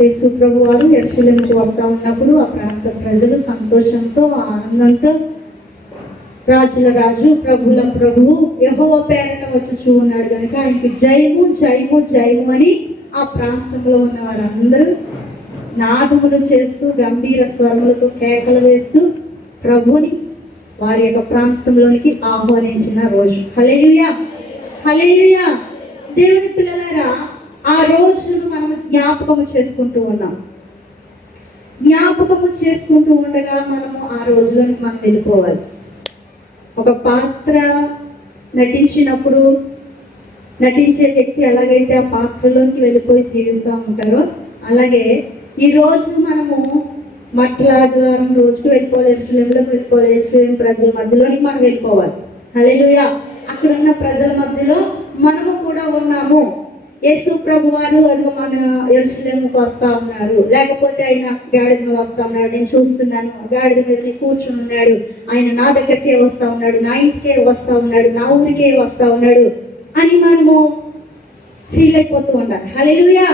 యేసు ప్రభు వారు యెరూషలేముకు వస్తా ఉన్నప్పుడు ఆ ప్రాంత ప్రజలు సంతోషంతో ఆనందంతో రాజుల రాజు ప్రభుల ప్రభువు యెహోవా పేరట వచ్చుచూ ఉన్నాడు కనుక ఆయనకి జయము జయము జయము అని ఆ ప్రాంతంలో ఉన్న వారందరూ నాదములు చేస్తూ గంభీర స్వరములతో కేకలు వేస్తూ ప్రభుని వారి యొక్క ప్రాంతంలోనికి ఆహ్వానించిన రోజు. హల్లెలూయా, హల్లెలూయా. దేవుని పిల్లలారా, ఆ రోజును మనం జ్ఞాపకము చేసుకుంటూ ఉన్నాం. జ్ఞాపకము చేసుకుంటూ ఉండగా మనము ఆ రోజులను మనం వెళ్ళిపోవాలి. ఒక పాత్ర నటించినప్పుడు నటించే వ్యక్తి ఎలాగైతే ఆ పాత్రలోకి వెళ్ళిపోయి జీవిస్తూ ఉంటారో అలాగే ఈ రోజు మనము మట్ల ద్వారం రోజుకు వెళ్ళిపోవాలి, యెరూషలేములోకి వెళ్ళిపోవాలి, యెరూషలేము ప్రజల మధ్యలోనికి మనం వెళ్ళిపోవాలి. హల్లెలూయా. అక్కడ ఉన్న ప్రజల మధ్యలో మనము కూడా ఉన్నాము. యేసు ప్రభు వారు అది మన యెరూషలేముకు వస్తా ఉన్నారు, లేకపోతే ఆయన గాడిద మీద వస్తా ఉన్నాడు. నేను చూస్తున్నాను, గాడిద మీద కూర్చుని ఉన్నాడు. ఆయన నా దగ్గరికే వస్తా ఉన్నాడు, నా ఇంటికే వస్తా ఉన్నాడు, నా ఊరికే వస్తా ఉన్నాడు అని మనము ఫీల్ అయిపోతూ ఉండాలి. హల్లెలూయా,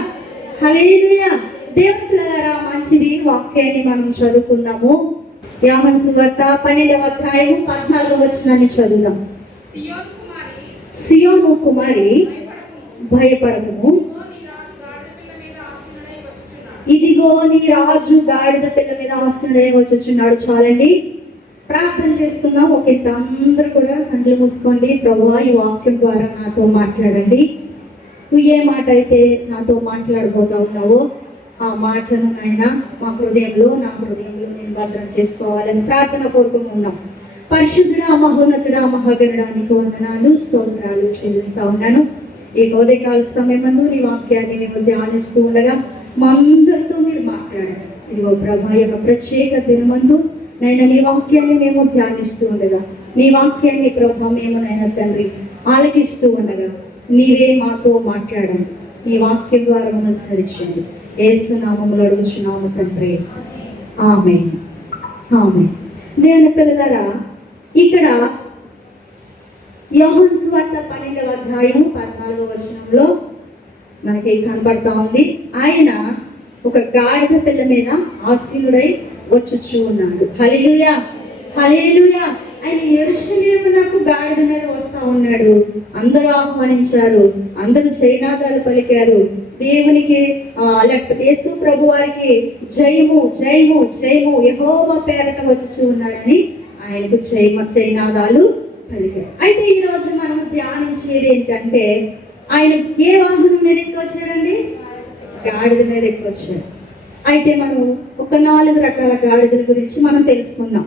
హల్లెలూయా. దేవుని పిల్లలారా, మంచిది వాక్యాన్ని మనం చదువుకుందాము. యోహాను సువార్త 12వ అధ్యాయము 14వ వచనాన్ని చదువుదాం. సియోను కుమారి భయపడకుము, ఇదిగో నీ రాజు గాడిద పిల్ల మీద ఆసనుడై వచ్చుచున్నాడు. చాలండి, ప్రార్థన చేస్తున్నాం. ఒక అందరూ కూడా కళ్ళు మూసుకోండి. ప్రభువా, ఈ వాక్యం ద్వారా నాతో మాట్లాడండి. నువ్వు ఏ మాట అయితే నాతో మాట్లాడబోతా ఉన్నావో ఆ మాటను అయినా మా హృదయంలో, నా హృదయంలో నేను భద్రం చేసుకోవాలని ప్రార్థన కోరుకుంటూ ఉన్నాం. పరిశుద్ధుడా, మహోన్నతుడా, మహాగణుడానికి వందనాలు, స్తోత్రాలు చెల్లిస్తా ఉన్నాను. ఈ ఉదయకాల సమయమందు నీ వాక్యాన్ని మేము ధ్యానిస్తూ ఉండగా మా అందరితో మీరు మాట్లాడండి. ఇదిగో ప్రభా, యొక్క ప్రత్యేక దినమందు నైనా నీ వాక్యాన్ని మేము ధ్యానిస్తూ ఉండగా, నీ వాక్యాన్ని ప్రభా మేము నైనా తండ్రి ఆలకిస్తూ ఉండగా నీవే మాతో మాట్లాడండి. నీ వాక్యం ద్వారా మమ్మల్ని స్మరించండి. యేసు నామములో అడుగుచున్నాము తండ్రి, ఆమేన్, ఆమేన్. దేవుని పిల్లలారా, ఇక్కడ యోహాను సువార్త 12వ అధ్యాయం 14వ వచనంలో మనకి కనబడతా ఉంది. ఆయన ఒక గాడిద పిల్ల మీద ఆసీనుడై వచ్చుచూ ఉన్నాడు. హల్లెలూయా, హల్లెలూయా. ఆయన యెరూషలేమునకు గాడిద మీద వస్తా ఉన్నాడు. అందరూ ఆహ్వానించారు, అందరూ జయనాదాలు పలికారు. దేవునికి లేకపోతే యేసు ప్రభు వారికి జయము జయము జయము, యెహోవా పేరట వచ్చుచూ ఉన్నాడని ఆయనకు జయనాదాలు పలికారు. అయితే ఈ రోజు మనం ధ్యానించేది ఏంటంటే, ఆయన ఏ వాహనం మీద ఎక్కువ వచ్చాడండి? గాడిద మీద ఎక్కువ వచ్చాడు. అయితే మనం ఒక 4 రకాల గాడిదల గురించి మనం తెలుసుకుందాం.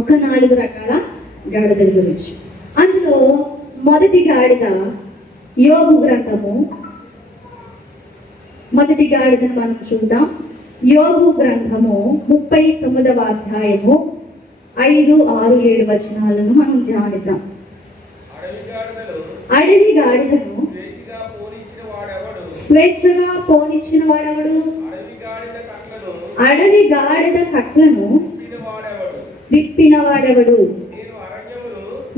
ఒక 4 రకాల గాడిదల గురించి. అందులో మొదటి గాడిద యోబు గ్రంథము. మొదటి గాడిదను మనం చూద్దాం. యోబు గ్రంథము 39వ అధ్యాయము 5, 6, 7 వచనాలను మనం ధ్యానిద్దాం. అడవి గాడిదను స్వేచ్ఛగా పోనిచ్చిన వాడెవడు? అడవి గాడిద కట్లను విప్పిన వాడెవడు?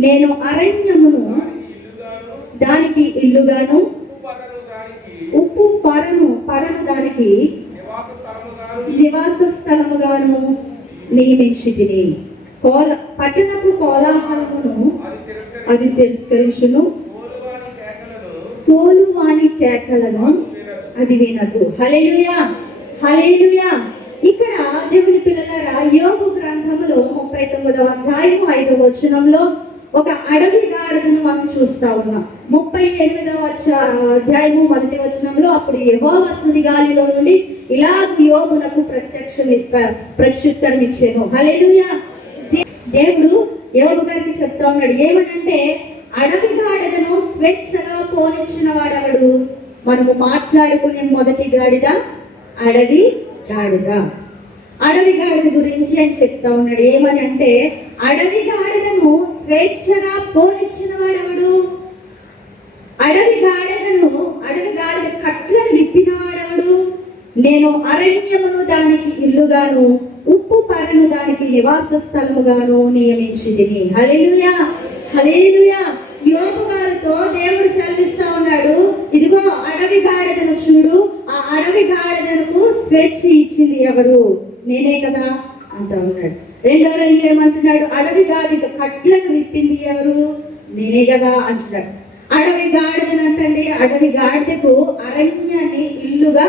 నేను అరణ్యమును దానికి ఇల్లుగాను, ఉప్పు పరను దానికి నివాస స్థలముగాను నియమించితిని. పట్టణపు కోలాహలమును అది తిరస్కరించును, తోలు వాని కేకలను అది వినదు. హల్లెలూయా, హల్లెలూయా. ఇక్కడ దేవుని పిల్లలారా, యోబు గ్రంథములో 39వ అధ్యాయం 5వ వచనంలో ఒక అడవి గాడిదను మనం చూస్తా ఉన్నాం. 38వ అధ్యాయము 1వ వచనంలో అప్పుడు యెహోవా సుడిగాలిలో నుండి ఇలా యోబునకు ప్రత్యుత్తరం ఇచ్చాను. హల్లెలూయా. దేవుడు యోబు గారికి చెప్తా ఉన్నాడు ఏమనంటే, అడవి గాడిదను స్వేచ్ఛగా పోనిచ్చిన వాడెవడు? మనము మాట్లాడుకునే మొదటి గాడిద అడవి గాడిద. అడవి గాడిద గురించి అని చెప్తా ఉన్నాడు. ఏమని అంటే, అడవి గాడిదను స్వేచ్ఛగా పోనిచ్చిన వాడెవడు? అడవి గాడిద కట్లను విప్పిన వాడెవడు? నేను అరణ్యమును దానికి ఇల్లుగాను, ఉప్పు పరను దానికి నివాస స్థలముగాను నియమించితిని. హల్లెలూయా, హల్లెలూయా. యోబు గారితో దేవుడు సెలవిస్తా ఉన్నాడు, ఇదిగో అడవి గాడిదను చూడు, ఆ అడవి గాడిదకు స్వేచ్ఛ ఇచ్చింది ఎవరు? నేనే కదా అంటా ఉన్నాడు. రెండో లైన్లో ఏమంటున్నాడు? అడవి గాడిద కట్లను విప్పింది ఎవరు? నేనే కదా అంటున్నాడు. అడవి గాడిదని అంటండి, అడవి గాడిదకు అరణ్యాన్ని ఇల్లుగా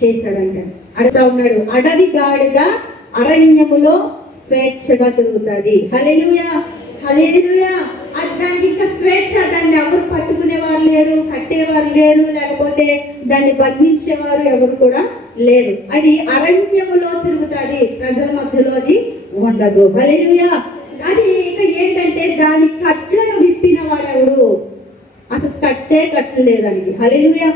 చేశాడంట. అడుగుతా ఉన్నాడు, అడవి గాడిద అరణ్యములో స్వేచ్ఛగా తిరుగుతుంది. హల్లెలూయా, హల్లెలూయా. దానికి ఇంకా స్వేచ్ఛ. దాన్ని ఎవరు పట్టుకునేవారు లేరు, కట్టేవారు లేరు, లేకపోతే దాన్ని బంధించేవారు ఎవరు కూడా లేరు. అది అరణ్యములో తిరుగుతుంది, ప్రజల మధ్యలో అది ఉండదు. హల్లెలూయా. అది ఇంకా ఏంటంటే దాని కట్లను విప్పిన వాడెవడు? అసలు కట్టలేదండి. హల్లెలూయా.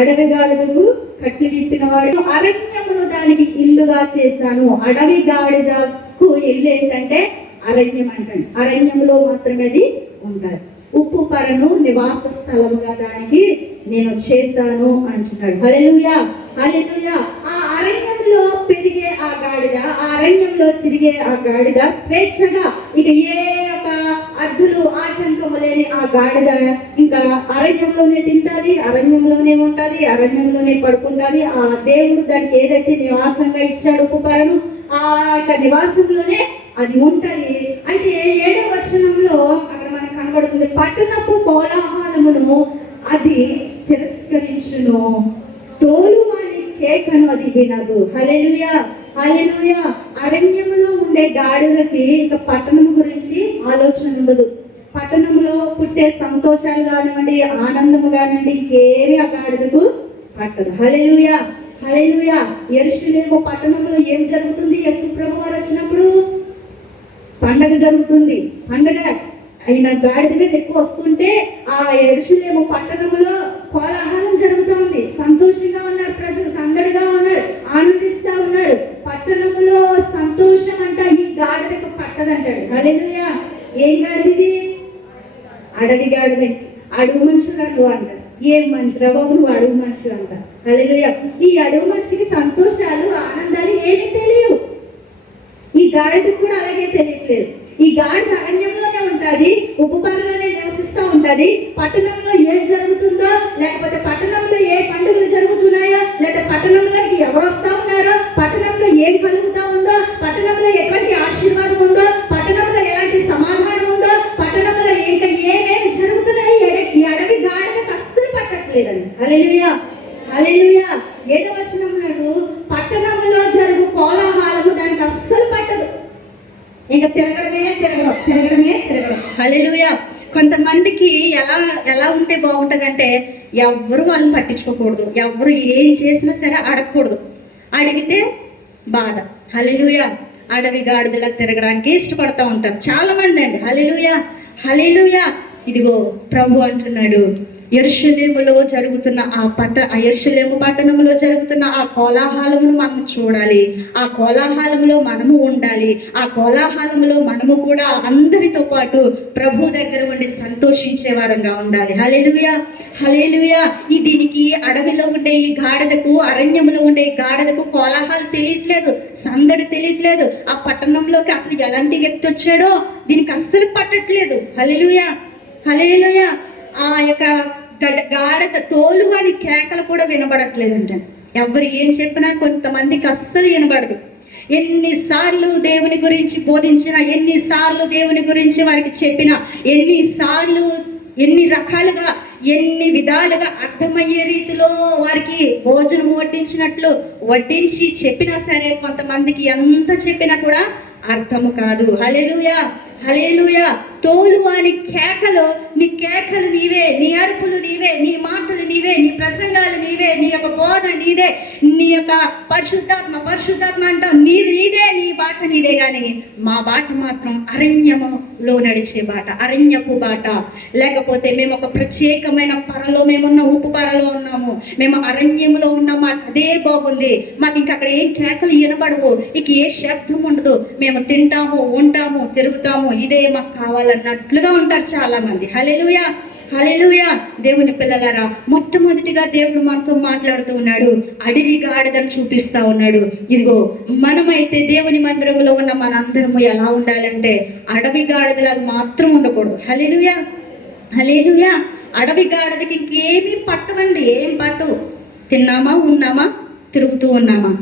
అడవి గాడిదకు కట్లు విప్పిన వాడు. అరణ్యమును దానికి ఇల్లుగా చేశాను. అడవి గాడిదకు ఇల్లు ఏంటంటే అరణ్యం అంటాడు. అరణ్యంలో మాత్రమే అది ఉంటాడు. ఉప్పు పరను నివాస స్థలముగా దానికి నేను చేశాను అంటున్నాడు. హల్లెలూయా, హల్లెలూయా. ఆ అరణ్యంలో పెరిగే ఆ గాడిద, ఆ అరణ్యంలో తిరిగే ఆ గాడిద స్వేచ్ఛగా, ఇక ఏ ఒక అడ్డులు ఆటంకము లేని ఆ గాడిద ఇంకా అరణ్యంలోనే తింటాది, అరణ్యంలోనే ఉంటది, అరణ్యంలోనే పడుకుంటాది. ఆ దేవుడు దానికి ఏదైతే నివాసంగా ఇచ్చాడు ఉప్పు పరను, ఆ యొక్క నివాసంలోనే అది ఉంటది. అయితే 7వ వచనంలో అక్కడ మనకు కనబడుతుంది, పట్టణపు కోలాహలమును అది తిరస్కరించును, తోలు వాని కేకను అది వినదు. హల్లెలూయా, హల్లెలూయా. అరణ్యంలో ఉండే గాడిదకి ఇంకా పట్టణం గురించి ఆలోచన ఉండదు. పట్టణంలో పుట్టే సంతోషాలు కానివ్వండి, ఆనందము కానివ్వండి, ఇంకేమి ఆ గాడిదకు పట్టదు. హల్లెలూయా, హల్లెలూయా. యెరూషలేము పట్టణంలో ఏం జరుగుతుంది? యేసు ప్రభు వారు వచ్చినప్పుడు పండగ జరుగుతుంది. పండగ అయిన గాడిద మీద ఎక్కువ వస్తుంటే ఆ యెరూషలేము పట్టణంలో కోలాహలం జరుగుతూ ఉంది. సంతోషంగా ఉన్నారు ప్రజలు, సందడిగా ఉన్నారు, ఆనందిస్తా ఉన్నారు. పట్టణంలో సంతోషం అంట ఈ గాడిదకు పట్టదంటాడు. హల్లెలూయా. ఏం గాడిది? అడవి గాడిద. అడుగు మనుషులు అంటారు. ఏం మనుషులు బాబు, నువ్వు అడుగు మనుషులు అంట. హల్లెలూయా. ఈ అడుగు మనిషికి సంతోషాలు ఆనందాలు ఏమీ తెలియవు. ఈ గాడిదకు కూడా అలాగే తెలియట్లేదు. ఈ గాడిద అరణ్యంలోనే ఉంటుంది, ఉపపరలోనే నివసిస్తూ ఉంటుంది. పట్టణంలో ఏం జరుగుతుందో, లేకపోతే పట్టణంలో ఏ పండుగలు జరుగుతున్నాయో, లేదా పట్టణంలోకి ఎవరు వస్తా ఉన్నారో, పట్టణంలో ఏం కలుగుతా ఉందో, పట్టణంలో ఎటువంటి ఆశీర్వాదం ఉందో, పట్టణంలో ఎలాంటి సమాధానం ఉందో, పట్టణంలో ఇంకా ఏమేమి జరుగుతున్నాయి ఈ అడవి గాడిదకు అస్సలు పట్టట్లేదండి. హల్లెలూయా, హల్లెలూయా. 7వ వచనం నాడు పట్టణంలో జరుగు కోలాహలము దానికి అస్సలు పట్టదు. ఇంకా తిరగడమే తిరగడం, తిరగడమే తిరగడం. హల్లెలూయా. కొంతమందికి ఎలా ఉంటే బాగుంటుందంటే, ఎవరు వాళ్ళని పట్టించుకోకూడదు, ఎవరు ఏం చేసినా సరే అడగకూడదు. అడిగితే బాధ. హల్లెలూయా. అడవి గాడిదలా తిరగడానికి ఇష్టపడతా ఉంటారు చాలా మంది అండి. హల్లెలూయా, హల్లెలూయా. ఇదిగో ప్రభు అంటున్నాడు, యెరూషలేములో జరుగుతున్న యెరూషలేము పట్టణంలో జరుగుతున్న ఆ కోలాహలమును మనం చూడాలి, ఆ కోలాహలంలో మనము ఉండాలి, ఆ కోలాహలంలో మనము కూడా అందరితో పాటు ప్రభు దగ్గర ఉండి సంతోషించే వారంగా ఉండాలి. హల్లెలూయా, హల్లెలూయా. దీనికి అడవిలో ఉండే ఈ గాడిదకు, అరణ్యంలో ఉండే ఈ గాడిదకు కోలాహలం తెలియట్లేదు, సందడి తెలియట్లేదు. ఆ పట్టణంలోకి అసలు ఎలాంటి వ్యక్తి వచ్చాడో దీనికి అస్సలు పట్టట్లేదు. హల్లెలూయా, హల్లెలూయా. ఆ యొక్క గాడిద తోలు అని కేకలు కూడా వినబడట్లేదంట. ఎవరు ఏం చెప్పినా కొంతమందికి అస్సలు వినబడదు. ఎన్నిసార్లు దేవుని గురించి బోధించినా, ఎన్నిసార్లు దేవుని గురించి వారికి చెప్పినా, ఎన్నిసార్లు ఎన్ని రకాలుగా ఎన్ని విధాలుగా అర్థమయ్యే రీతిలో వారికి భోజనం వడ్డించినట్లు వడ్డించి చెప్పినా సరే కొంతమందికి ఎంత చెప్పినా కూడా అర్థము కాదు. హల్లెలూయా, హల్లెలూయా. తోలు వాని కేకలు, నీ కేకలు నీవే, నీ అరుపులు నీవే, నీ మాటలు నీవే, నీ ప్రసంగాలు నీవే, నీ యొక్క బోధ నీదే, నీ యొక్క పరిశుద్ధాత్మ అంటాం నీదే, నీ బాట నీదే. కానీ మా బాట మాత్రం అరణ్యములో నడిచే బాట, అరణ్యపు బాట. లేకపోతే మేము ఒక ప్రత్యేకమైన పరలో మేమున్న ఉప్పు పరలో ఉన్నాము, మేము అరణ్యంలో ఉన్నాము, అదే బాగుంది, మాకు ఇంక అక్కడ ఏం కేకలు వినబడవు, ఇక ఏ శబ్దం ఉండదు, మేము తింటాము, ఉంటాము, తిరుగుతాము, ఇదే మాకు కావాలన్నట్లుగా ఉంటారు చాలా మంది. హల్లెలూయా, హల్లెలూయా. దేవుని పిల్లలారా, మొట్టమొదటిగా దేవుడు మనతో మాట్లాడుతూ ఉన్నాడు, అడవి గాడిదను చూపిస్తా ఉన్నాడు. ఇదిగో మనమైతే దేవుని మందిరంలో ఉన్న మనందరము ఎలా ఉండాలంటే అడవి గాడిదలాగా మాత్రం ఉండకూడదు. హల్లెలూయా, హల్లెలూయా. అడవి గాడిదకి ఇంకేమీ పట్టవండి, ఏం పట్టవు. తిన్నామా, ఉన్నామా, తిరుగుతూ ఉన్నామా,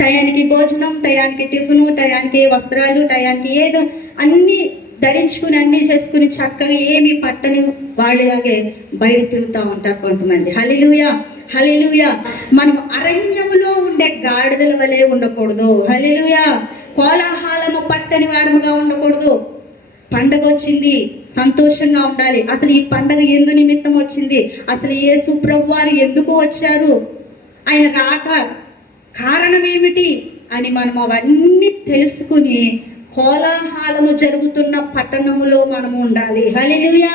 టయానికి భోజనం, టయానికి టిఫిను, టయానికి వస్త్రాలు, టయానికి ఏదో అన్ని ధరించుకుని అన్ని చేసుకుని చక్కగా ఏమి పట్టని వాళ్ళలాగే బయట తిరుగుతూ ఉంటారు కొంతమంది. హల్లెలూయా, హల్లెలూయా. మనం అరణ్యములో ఉండే గాడిదల వలె ఉండకూడదు. హల్లెలూయా. కోలాహలము పట్టని వారముగా ఉండకూడదు. పండగ వచ్చింది, సంతోషంగా ఉండాలి. అసలు ఈ పండగ ఎందు నిమిత్తం వచ్చింది, అసలు యేసు ప్రభు వారు ఎందుకు వచ్చారు, ఆయన రాక కారణం ఏమిటి అని మనం అవన్నీ తెలుసుకుని కోలాహలము జరుగుతున్న పట్టణములో మనము ఉండాలి. హల్లెలూయా.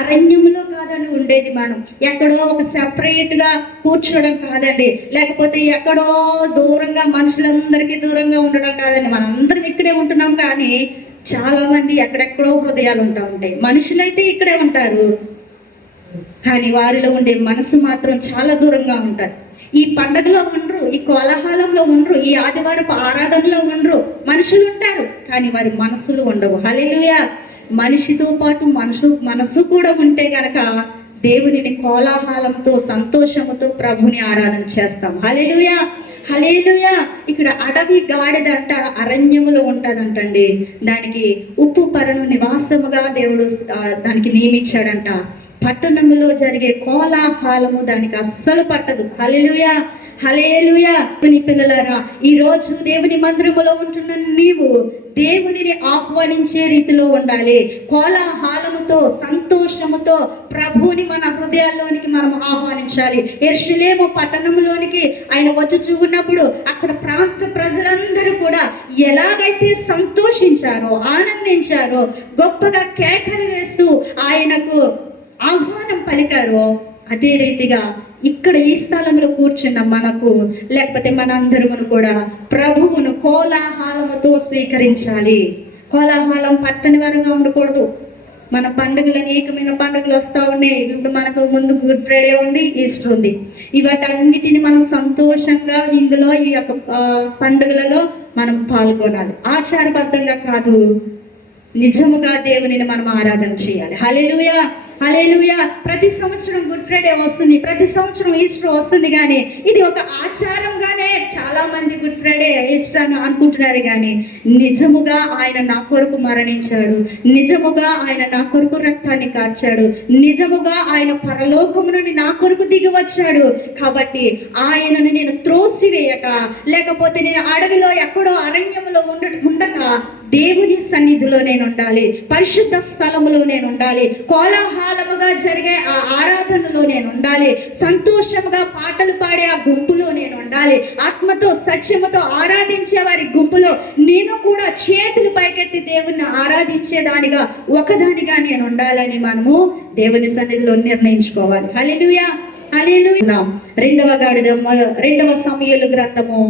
అరణ్యములో కాదండి ఉండేది, మనం ఎక్కడో ఒక సెపరేట్ గా కూర్చోవడం కాదండి, లేకపోతే ఎక్కడో దూరంగా మనుషులందరికీ దూరంగా ఉండడం కాదండి. మనందరం ఇక్కడే ఉంటున్నాం, కానీ చాలా మంది ఎక్కడెక్కడో హృదయాలు ఉంటాయి. మనుషులైతే ఇక్కడే ఉంటారు, కానీ వారిలో ఉండే మనసు మాత్రం చాలా దూరంగా ఉంటారు. ఈ పండగలో ఉండరు, ఈ కోలాహలంలో ఉండరు, ఈ ఆదివారపు ఆరాధనలో ఉండరు. మనుషులు ఉంటారు, కానీ వారి మనసులు ఉండవు. హల్లెలూయా. మనిషితో పాటు మనసు కూడా ఉంటే గనక దేవునిని కోలాహలంతో సంతోషముతో ప్రభుని ఆరాధన చేస్తాం. హల్లెలూయా, హల్లెలూయా. ఇక్కడ అడవి గాడిద అంట అరణ్యములో ఉంటదంటండి. దానికి ఉప్పు పరను నివాసముగా దేవుడు దానికి నియమించాడంట. పట్టణములో జరిగే కోలాహలము దానికి అస్సలు పట్టదు. హల్లెలూయా, హల్లెలూయా. దేవుని పిల్లలారా, ఈ రోజు దేవుని మందిరములో ఉంటున్న నీవు దేవునిని ఆహ్వానించే రీతిలో ఉండాలి. కోలాహలముతో సంతోషముతో ప్రభువుని మన హృదయాల్లోనికి మనం ఆహ్వానించాలి. యెరూషలేము పట్టణంలోనికి ఆయన వచ్చి ఉన్నప్పుడు అక్కడ ప్రాంత ప్రజలందరూ కూడా ఎలాగైతే సంతోషించారో, ఆనందించారో, గొప్పగా కేకలు వేస్తూ ఆయనకు ఆహ్వానం పలికారో, అదే రీతిగా ఇక్కడ ఈ స్థలంలో కూర్చున్న మనకు, లేకపోతే మనందరమును కూడా ప్రభువును కోలాహలముతో స్వీకరించాలి. కోలాహలం పట్టని వారంగా ఉండకూడదు. మన పండుగలు అనేకమైన పండుగలు వస్తూ ఉన్నాయి. ఇప్పుడు మనకు ముందు గుడ్ ఫ్రైడే ఉంది, ఈస్టర్ ఉంది. ఇవన్నిటిని మనం సంతోషంగా ఇందులో ఈ యొక్క పండుగలలో మనం పాల్గొనాలి. ఆచారబద్ధంగా కాదు, నిజముగా దేవునిని మనం ఆరాధన చేయాలి. హల్లెలూయా, హల్లెలూయా. ప్రతి సంవత్సరం గుడ్ ఫ్రైడే వస్తుంది, ప్రతి సంవత్సరం ఈస్టర్ వస్తుంది, కానీ ఇది ఒక ఆచారంగానే చాలా మంది గుడ్ ఫ్రైడే ఈస్టర్ అని అనుకుంటున్నారు. కానీ నిజముగా ఆయన నా కొరకు మరణించాడు, నిజముగా ఆయన నా కొరకు రక్తాన్ని కార్చాడు, నిజముగా ఆయన పరలోకము నుండి నా కొరకు దిగి వచ్చాడు. కాబట్టి ఆయనను నేను త్రోసివేయక, లేకపోతే నేను అడవిలో ఎక్కడో అరణ్యములో ఉండక దేవుని సన్నిధిలో నేను ఉండాలి, పరిశుద్ధ స్థలములో నేను ఉండాలి, కోలాహలముగా జరిగే ఆ ఆరాధనలో నేను ఉండాలి, సంతోషముగా పాటలు పాడే ఆ గుంపులో నేను ఉండాలి, ఆత్మతో సత్యముతో ఆరాధించే వారి గుంపులో నేను కూడా చేతులు పైకెత్తి దేవుణ్ణి ఆరాధించేదానిగా ఒకదానిగా నేను ఉండాలని మనము దేవుని సన్నిధిలో నిర్ణయించుకోవాలి. హల్లెలూయా, హల్లెలూయా. రెండవ సమూయేలు గ్రంథము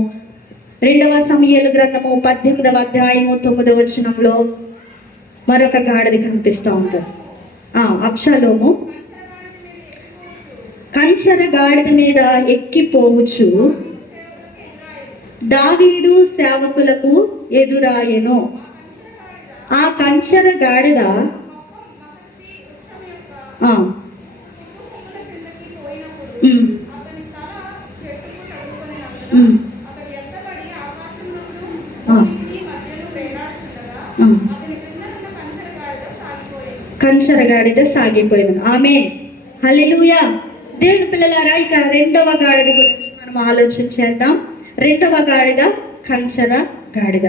18వ అధ్యాయము 9వ వచనంలో మరొక గాడిద కనిపిస్తూ ఉంటుంది. అబ్షాలోము కంచర గాడిద మీద ఎక్కిపోవచ్చు, దావీదు సేవకులకు ఎదురాయెను. ఆ కంచర గాడిద కంచర గాడిద సాగిపోయింది. ఆమేన్, హల్లెలూయా. దేవుని పిల్లలారా, ఇక రెండవ గాడిద గురించి మనం ఆలోచన చేద్దాం. రెండవ గాడిద కంచర గాడిద.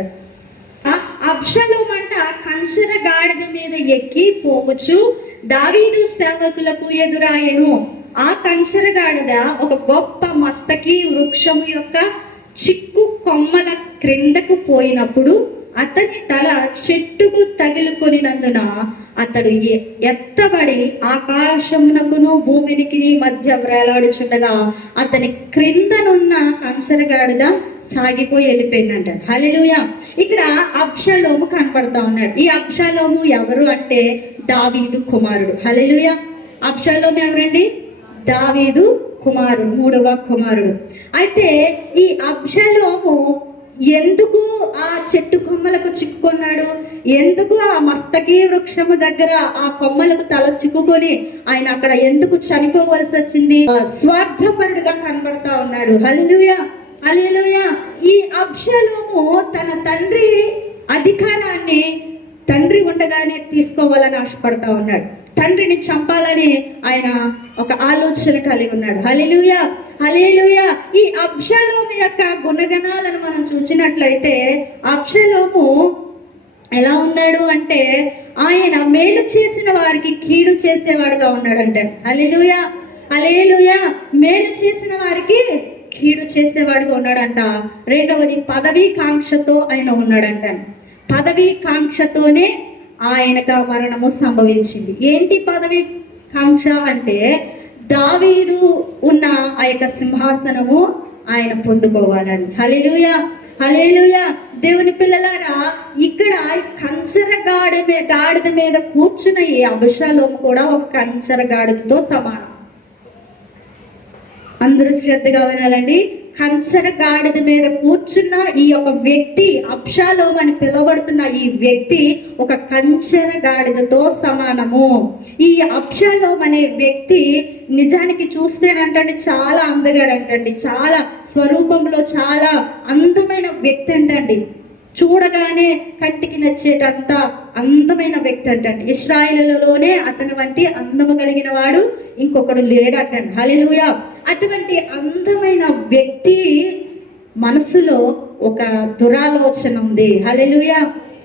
అబ్షాలోము అంట కంచర గాడిద మీద ఎక్కి పోవచ్చు, దావీదు సేవకులకు ఎదురాయెను. ఆ కంచర గాడిద ఒక గొప్ప మస్తకి వృక్షము యొక్క చిక్కు కొమ్మల క్రిందకు పోయినప్పుడు అతని తల చెట్టుకు తగులుకొనినందున అతడు ఎత్తబడి ఆకాశమునకును భూమినికి మధ్య వేలాడుచుండగా అతని క్రిందనున్న కంచరగాడిద సాగిపోయి వెళ్ళిపోయిందంట. హల్లెలూయా. ఇక్కడ అబ్షాలోము కనపడతా ఉన్నాడు. ఈ అబ్షాలోము ఎవరు అంటే దావీదు కుమారుడు. హల్లెలూయా. అబ్షాలోము ఎవరండి? దావీదు కుమారుడు, 3వ కుమారుడు. అయితే ఈ అబ్షాలోము ఎందుకు ఆ చెట్టు కొమ్మలకు చిక్కుకున్నాడు? ఎందుకు ఆ మస్తకి వృక్షము దగ్గర ఆ కొమ్మలకు తల చిక్కుకొని ఆయన అక్కడ ఎందుకు చనిపోవలసి వచ్చింది? స్వార్థపరుడుగా కనబడతా ఉన్నాడు. హల్లెలూయా. హల్లెలూయా. ఈ అబ్షాలోము తన తండ్రి అధికారాన్ని తండ్రి ఉండగానే తీసుకోవాలని ఆశపడతా ఉన్నాడు. తండ్రిని చంపాలని ఆయన ఒక ఆలోచన కలిగి ఉన్నాడు. హల్లెలూయా, హల్లెలూయా. ఈ అబ్షాలోము యొక్క గుణగణాలను మనం చూసినట్లయితే అబ్షాలోము ఎలా ఉన్నాడు అంటే ఆయన మేలు చేసిన వారికి కీడు చేసేవాడుగా ఉన్నాడంటే. హల్లెలూయా, హల్లెలూయా. మేలు చేసిన వారికి కీడు చేసేవాడుగా ఉన్నాడంట. రెండవది పదవీ కాంక్షతో ఆయన ఉన్నాడంట. పదవీ కాంక్షతోనే ఆయనకు మరణము సంభవించింది. ఏంటి పదవీ కాంక్ష అంటే దావీదు ఉన్న ఆ యొక్క సింహాసనము ఆయన పొందుకోవాలని. హల్లెలూయా, హల్లెలూయా. దేవుని పిల్లలారా, ఇక్కడ కంచర గాడిద మీద కూర్చున్న ఈ అబ్షాలోము కూడా ఒక కంచర గాడిదతో సమానం. అందరూ శ్రద్ధగా వినాలండి. కంచర గాడిద మీద కూర్చున్న ఈ యొక్క వ్యక్తి, అబ్షాలోము అని పిలువబడుతున్న ఈ వ్యక్తి ఒక కంచర గాడిదతో సమానము. ఈ అబ్షాలోము అనే వ్యక్తి నిజానికి చూస్తేనంటండి చాలా అందగాడంటండి. చాలా స్వరూపంలో చాలా అందమైన వ్యక్తి అంటండి. చూడగానే కంటికి నచ్చేటంత అందమైన వ్యక్తి అంటండి. ఇశ్రాయేలులోనే అతని వంటి అందము కలిగిన వాడు ఇంకొకడు లేడటండి. హల్లెలూయా. అటువంటి అందమైన వ్యక్తి మనసులో ఒక దురాలోచన ఉంది. హల్లెలూయా,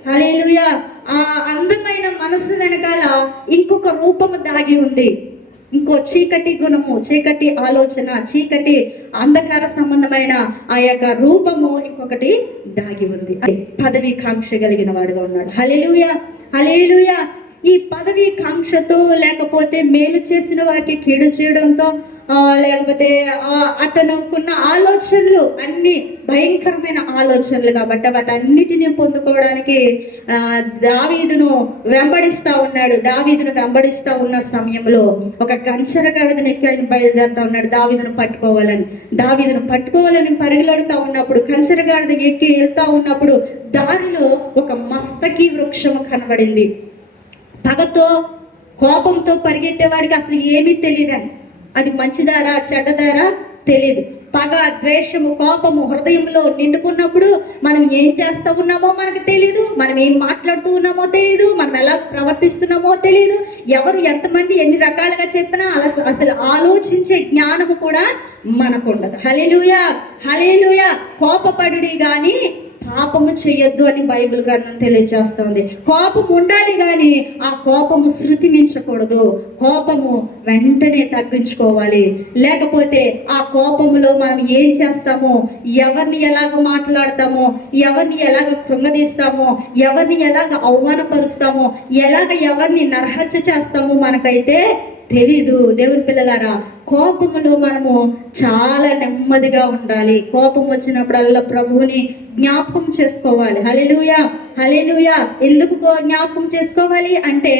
హల్లెలూయా. ఆ అందమైన మనసు వెనకాల ఇంకొక రూపము దాగి ఉంది. ఇంకో చీకటి గుణము, చీకటి ఆలోచన, చీకటి అంధకార సంబంధమైన ఆ యొక్క రూపము ఇంకొకటి దాగి ఉంది. పదవీ కాంక్ష కలిగిన వాడుగా ఉన్నాడు. హల్లెలూయా, హల్లెలూయా. ఈ పదవీ కాంక్షతో లేకపోతే మేలు చేసిన వారికి కీడు చేయడంతో లేకపోతే అతనుకున్న ఆలోచనలు అన్ని భయంకరమైన ఆలోచనలు కాబట్టి వాటన్నిటిని పొందుకోవడానికి దావీదును వెంబడిస్తా ఉన్నాడు. దావీదును వెంబడిస్తా ఉన్న సమయంలో ఒక కంచర గాడిదను ఎక్కి ఆయన బయలుదేరుతా ఉన్నాడు దావీదును పట్టుకోవాలని పరిగెడుతా ఉన్నప్పుడు, కంచర గాడిద ఎక్కి వెళ్తా ఉన్నప్పుడు దారిలో ఒక మస్తకి వృక్షము కనబడింది. పగతో కోపంతో పరిగెత్తేవాడికి అసలు ఏమీ తెలియదని, అది మంచిదారా చెడ్డదారా తెలియదు. పగ, ద్వేషము, కోపము హృదయంలో నిండుకున్నప్పుడు మనం ఏం చేస్తూ ఉన్నామో మనకు తెలియదు, మనం ఏం మాట్లాడుతూ ఉన్నామో తెలియదు, మనం ఎలా ప్రవర్తిస్తున్నామో తెలియదు. ఎవరు ఎంతమంది ఎన్ని రకాలుగా చెప్పినా అసలు ఆలోచించే జ్ఞానము కూడా మనకు ఉండదు. హల్లెలూయా, హల్లెలూయా. కోపపడుడి గాని పాపము చెయ్యొద్దు అని బైబిల్ గ్రంథం తెలియజేస్తుంది. కోపం ఉండాలి కానీ ఆ కోపము శృతి మించకూడదు. కోపము వెంటనే తగ్గించుకోవాలి. లేకపోతే ఆ కోపములో మనం ఏం చేస్తామో, ఎవరిని ఎలాగ మాట్లాడతామో, ఎవరిని ఎలాగ కృంగదీస్తామో, ఎవరిని ఎలాగ అవమానపరుస్తామో, ఎలాగ ఎవరిని నరహత్య చేస్తామో మనకైతే తెలీదు. దేవుని పిల్లలారా, కోపములో మనము చాలా నెమ్మదిగా ఉండాలి. కోపం వచ్చినప్పుడల్లా ప్రభువుని జ్ఞాపకం చేసుకోవాలి. హల్లెలూయా, హల్లెలూయా. ఎందుకు జ్ఞాపకం చేసుకోవాలి అంటే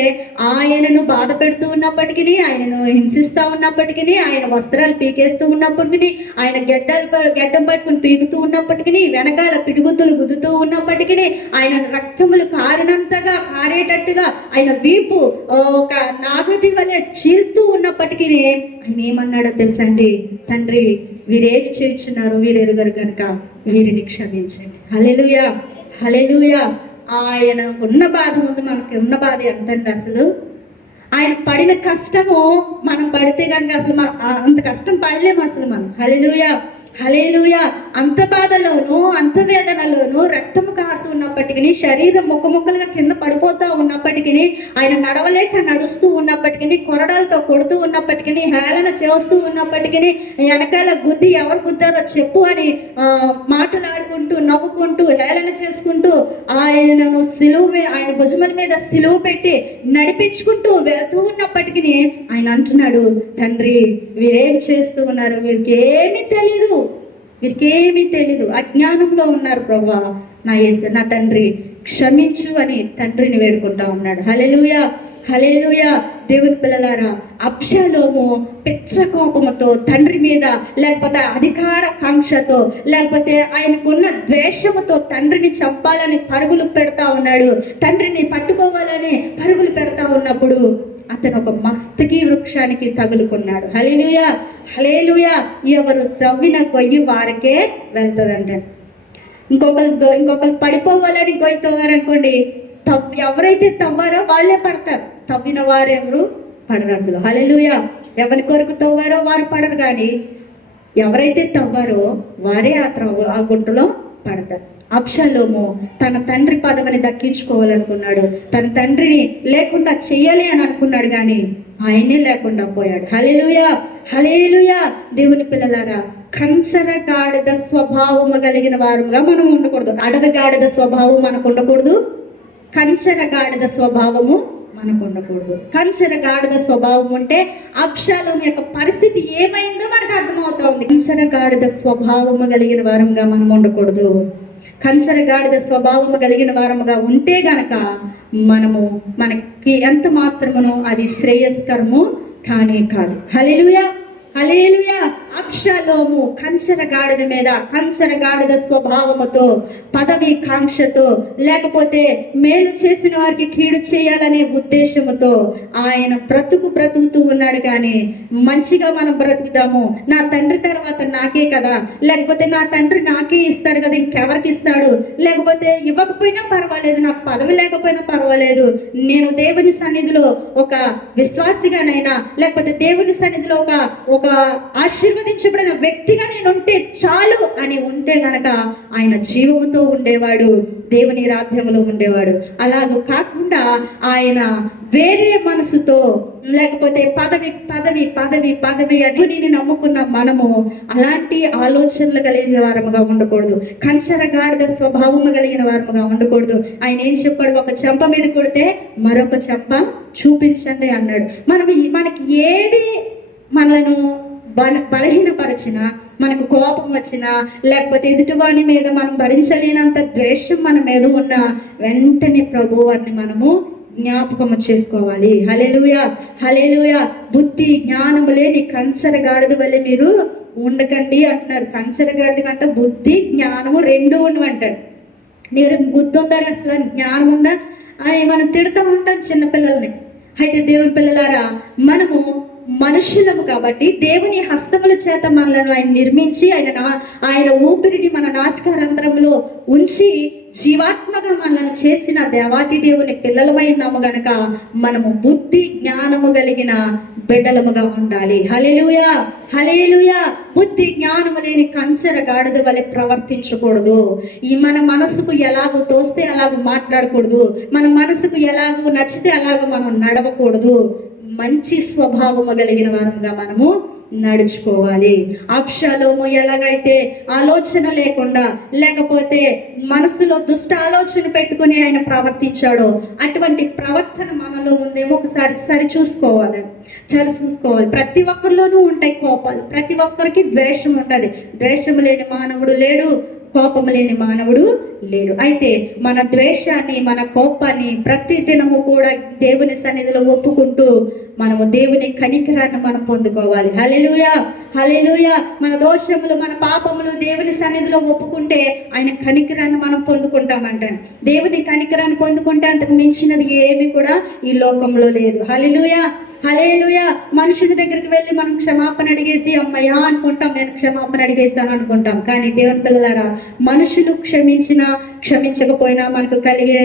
ఆయనను బాధ పెడుతూ ఉన్నప్పటికీ, ఆయనను హింసిస్తూ ఉన్నప్పటికీ, ఆయన వస్త్రాలు పీకేస్తూ ఉన్నప్పటికీ, ఆయన గెడ్డం పట్టుకుని పీకుతూ ఉన్నప్పటికీ, వెనకాల పిడుగుతులు గుద్దుతూ ఉన్నప్పటికీ, ఆయన రక్తములు కారేటట్టుగా ఆయన వీపు ఒక నాగటి వలె చీల్తూ ఉన్నప్పటికీ ఆయన ఏమన్నాడో తెలుసండి, తండ్రి వీరేమి చేయుచున్నారు వీరెరుగరు కనుక వీరిని క్షమించండి. హల్లెలూయా, హల్లెలూయా. ఆయన ఉన్న బాధ ముందు మనకి ఉన్న బాధ ఎంతండి అసలు. ఆయన పడిన కష్టము మనం పడితే కనుక అసలు మనం అంత కష్టం పడలేము అసలు మనం. హల్లెలూయా, హల్లెలూయా. అంత బాధలోను అంత వేదనలోను రక్తము కారుతున్నప్పటికీ, శరీరం ముక్కముక్కలుగా కింద పడిపోతూ ఉన్నప్పటికీ, ఆయన నడవలేక నడుస్తూ ఉన్నప్పటికీ, కొరడాలతో కొడుతూ ఉన్నప్పటికీ, హేళన చేస్తూ ఉన్నప్పటికీ, వెనకాల గుద్ది ఎవరు గుద్దారో చెప్పు అని మాటలాడుకుంటూ నవ్వుకుంటూ హేళన చేసుకుంటూ ఆయనను ఆయన భుజముల మీద సిలువ పెట్టి నడిపించుకుంటూ వెళ్తూ ఉన్నప్పటికీ ఆయన అంటున్నాడు, తండ్రి వీరేం చేస్తూ ఉన్నారు, వీరికేమీ తెలీదు, అజ్ఞానంలో ఉన్నారు ప్రభువా, నా తండ్రి క్షమించు అని తండ్రిని వేడుకుంటా ఉన్నాడు. హల్లెలూయా, హల్లెలూయా. దేవుని పిల్లలారా, అబ్షాలోము పెచ్చ కోపముతో తండ్రి మీద, లేకపోతే అధికార కాంక్షతో, లేకపోతే ఆయనకున్న ద్వేషముతో తండ్రిని చంపాలని పరుగులు పెడతా ఉన్నాడు. తండ్రిని పట్టుకోవాలని పరుగులు పెడతా ఉన్నప్పుడు అతను ఒక మస్తకి వృక్షానికి తగులుకున్నాడు. హల్లెలూయా, హల్లెలూయా. ఎవరు త్రవ్విన గొయ్యి వారికే వెళ్తుందంట. ఇంకొకరు పడిపోవాలని గొయ్యి తవ్వారనుకోండి, ఎవరైతే తవ్వారో వాళ్ళే పడతారు, తవ్విన వారు ఎవరు పడరు అందులో. హల్లెలూయా. ఎవరి కొరకు తవ్వారో వారు పడరు, కానీ ఎవరైతే తవ్వారో వారే ఆ గుంటలో పడతారు. అబ్షాలోము తన తండ్రి పదవిని దక్కించుకోవాలనుకున్నాడు, తన తండ్రిని లేకుండా చెయ్యాలి అని అనుకున్నాడు, కానీ ఆయనే లేకుండా పోయాడు. హల్లెలూయా, హల్లెలూయా. దేవుని పిల్లలారా, కంచర గాడిద స్వభావము కలిగిన వారుగా మనం ఉండకూడదు. అడద గాడిద స్వభావం మనకు ఉండకూడదు, కంచర గాడిద స్వభావము మనకు ఉండకూడదు. కంచర గాడిద స్వభావం ఉంటే అబ్షాలోము యొక్క పరిస్థితి ఏమైందో మనకు అర్థమవుతా ఉంది. కంచర గాడిద స్వభావము కలిగిన వారంగా మనం ఉండకూడదు. కంచర గాడిద స్వభావము కలిగిన వారముగా ఉంటే గనక మనకి ఎంత మాత్రమునో అది శ్రేయస్కరము కానే కాదు. హల్లెలూయా, హల్లెలూయా. అబ్షాలోము కంచర గాడిద మీద, కంచర గాడిద స్వభావముతో, పదవి కాంక్షతో, లేకపోతే మేలు చేసిన వారికి కీడు చేయాలనే ఉద్దేశముతో ఆయన బ్రతుకుతూ ఉన్నాడు. కానీ మంచిగా మనం బ్రతుకుతాము, నా తండ్రి తర్వాత నాకే కదా, లేకపోతే నా తండ్రి నాకే ఇస్తాడు కదా, ఇంకెవరికి ఇస్తాడు, లేకపోతే ఇవ్వకపోయినా పర్వాలేదు, నాకు పదవి లేకపోయినా పర్వాలేదు, నేను దేవుని సన్నిధిలో ఒక విశ్వాసిగానైనా, లేకపోతే దేవుని సన్నిధిలో ఒక ఆశీర్వదించబడిన వ్యక్తిగా నేను ఉంటే చాలు అని ఉంటే గనక ఆయన జీవముతో ఉండేవాడు, దేవుని రాజ్యములో ఉండేవాడు. అలాగూ కాకుండా ఆయన వేరే మనసుతో, లేకపోతే పదవి పదవి పదవి పదవి అని నేను నమ్ముకున్న మనము అలాంటి ఆలోచనలు కలిగిన వారముగా ఉండకూడదు. కంచర గాడిద స్వభావము కలిగిన వారముగా ఉండకూడదు. ఆయన ఏం చెప్పాడు, ఒక చెంప మీద కొడితే మరొక చెంప చూపించండి అన్నాడు. మనకి ఏది మనను బలహీనపరచిన, మనకు కోపం వచ్చినా, లేకపోతే ఎదుటివాని మీద మనం భరించలేనంత ద్వేషం మన మీద ఉన్న వెంటనే ప్రభువాన్ని మనము జ్ఞాపకము చేసుకోవాలి. హల్లెలూయా, హల్లెలూయా. బుద్ధి జ్ఞానము లేని కంచర గాడిద వల్లే మీరు ఉండకండి అంటున్నారు. కంచర గాడిద కంటే బుద్ధి జ్ఞానము రెండు ఉండవంటారు. మీరు బుద్ధి ఉందా, అసలు జ్ఞానం ఉందా? మనం తిడుతూ ఉంటాం చిన్నపిల్లల్ని. అయితే దేవుని పిల్లలారా, మనము మనుషులము కాబట్టి దేవుని హస్తముల చేత మనలను ఆయన నిర్మించి, ఆయన ఊపిరిని మన నాసికారంధ్రంలో ఉంచి జీవాత్మగా మనల్ని చేసిన దేవాతి దేవుని పిల్లలమై ఉన్నాము గనక మనము బుద్ధి జ్ఞానము కలిగిన బిడ్డలముగా ఉండాలి. హల్లెలూయా, హల్లెలూయా. బుద్ధి జ్ఞానము లేని కంచర గాడిద వలె ప్రవర్తించకూడదు. మన మనసుకు ఎలాగో తోస్తే అలాగూ మాట్లాడకూడదు, మన మనసుకు ఎలాగో నచ్చితే అలాగో మనం నడవకూడదు. మంచి స్వభావము కలిగిన వారంగా మనము నడుచుకోవాలి. అబ్షాలోము ఎలాగైతే ఆలోచన లేకుండా, లేకపోతే మనసులో దుష్ట ఆలోచన పెట్టుకుని ఆయన ప్రవర్తించాడో, అటువంటి ప్రవర్తన మనలో ఉందేమో ఒకసారి చూసుకోవాలి. ప్రతి ఒక్కరిలోనూ ఉంటాయి కోపాలు, ప్రతి ఒక్కరికి ద్వేషం ఉంటుంది. ద్వేషం లేని మానవుడు లేడు, కోపము లేని మానవుడు లేడు. అయితే మన ద్వేషాన్ని, మన కోపాన్ని ప్రతి దినము కూడా దేవుని సన్నిధిలో ఒప్పుకుంటూ మనము దేవుని కనికరాన్ని మనం పొందుకోవాలి. హల్లెలూయా, హల్లెలూయా. మన దోషములు, మన పాపములు దేవుని సన్నిధిలో ఒప్పుకుంటే ఆయన కనికరాన్ని మనం పొందుకుంటామంటాను. దేవుని కనికరాన్ని పొందుకుంటే అంతకు మించినది ఏమి కూడా ఈ లోకంలో లేదు. హల్లెలూయా, హల్లెలూయా. మనుషుని దగ్గరికి వెళ్ళి మనం క్షమాపణ అడిగేసి అమ్మయ్యా అనుకుంటాం, నేను క్షమాపణ అడిగేస్తాను అనుకుంటాం. కానీ దేవుని పిల్లలారా, మనుషులు క్షమించకపోయినా మనకు కలిగే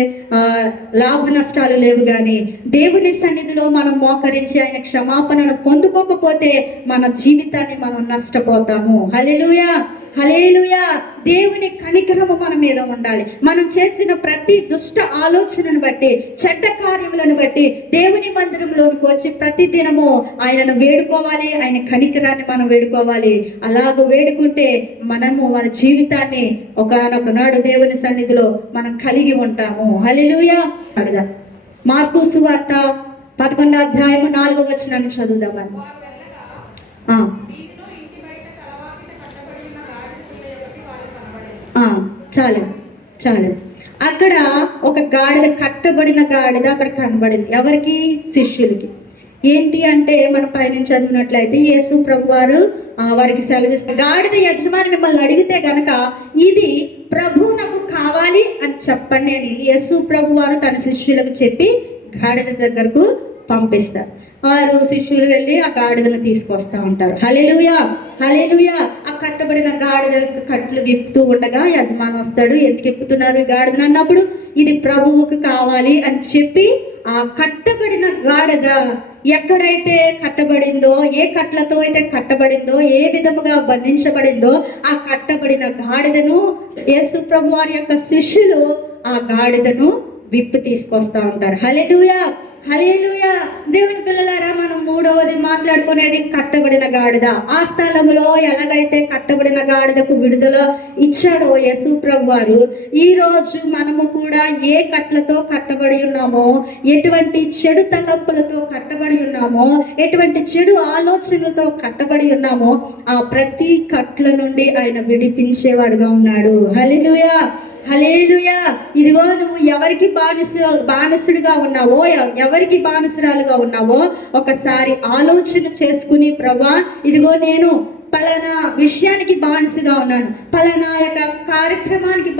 లాభ నష్టాలు లేవు. కానీ దేవుని సన్నిధిలో మనం మోకరించి ఆయన క్షమాపణను పొందుకోకపోతే మన జీవితాన్ని మనం నష్టపోతాము. హల్లెలూయా, హల్లెలూయా. దేవుని కనికరము మన మీద ఉండాలి. మనం చేసిన ప్రతి దుష్ట ఆలోచనను బట్టి, చెడ్డ కార్యములను బట్టి దేవుని మందిరంలోనికి వచ్చి ప్రతి దినము ఆయనను వేడుకోవాలి, ఆయన కనికరాన్ని మనం వేడుకోవాలి. అలాగ వేడుకుంటే మనము మన జీవితాన్ని ఒకానొక నాడు దేవుని సన్నిధిలో మనం కలిగి ఉంటాము. హల్లెలూయా. మార్కు సువార్త 11వ అధ్యాయము 4వ వచనాన్ని చదువుదామని. చాలు. అక్కడ ఒక గాడిద, కట్టబడిన గాడిద అక్కడ కనబడింది. ఎవరికి? శిష్యులకి. ఏంటి అంటే మన పైన చదివినట్లయితే యేసు ప్రభు వారు వారికి సెలవిస్తారు. గాడిద యజమాని మిమ్మల్ని అడిగితే గనక ఇది ప్రభు నాకు కావాలి అని చెప్పండి అని యేసు ప్రభు వారు తన శిష్యులకు చెప్పి గాడిద దగ్గరకు పంపిస్తారు. 6 శిష్యులు వెళ్ళి ఆ గాడిదను తీసుకొస్తా ఉంటారు. హల్లెలూయా, హల్లెలూయా. ఆ కట్టబడిన గాడిద కట్లు విప్పుతూ ఉండగా యజమాని వస్తాడు. ఎందుకు విప్పుతున్నారు ఈ గాడిదను అన్నప్పుడు, ఇది ప్రభువుకు కావాలి అని చెప్పి ఆ కట్టబడిన గాడిద ఎక్కడైతే కట్టబడిందో, ఏ కట్లతో అయితే కట్టబడిందో, ఏ విధముగా బంధించబడిందో ఆ కట్టబడిన గాడిదను యేసు ప్రభు వారి యొక్క శిష్యులు ఆ గాడిదను విప్పి తీసుకొస్తా ఉంటారు. హల్లెలూయా, హల్లెలూయా. దేవుని పిల్లలారా, మనం మూడవది మాట్లాడుకునేది కట్టబడిన గాడిద. ఆ స్థలంలో ఎలాగైతే కట్టబడిన గాడిదకు విడుదల ఇచ్చాడో యేసు ప్రభు వారు, ఈ రోజు మనము కూడా ఏ కట్లతో కట్టబడి ఉన్నామో, ఎటువంటి చెడు తలంపులతో కట్టబడి ఉన్నామో, ఎటువంటి చెడు ఆలోచనలతో కట్టబడి ఉన్నామో, ఆ ప్రతి కట్ల నుండి ఆయన విడిపించేవాడుగా ఉన్నాడు. హల్లెలూయా, హల్లెలూయా. ఇదిగో నువ్వు ఎవరికి బానిసుడిగా ఉన్నావో, ఎవరికి బానిసరాలుగా ఉన్నావో ఒకసారి ఆలోచన చేసుకుని, ప్రభా ఇదిగో నేను పలానా విషయానికి బానిసగా ఉన్నాను, పలానా యొక్క కార్యక్రమానికి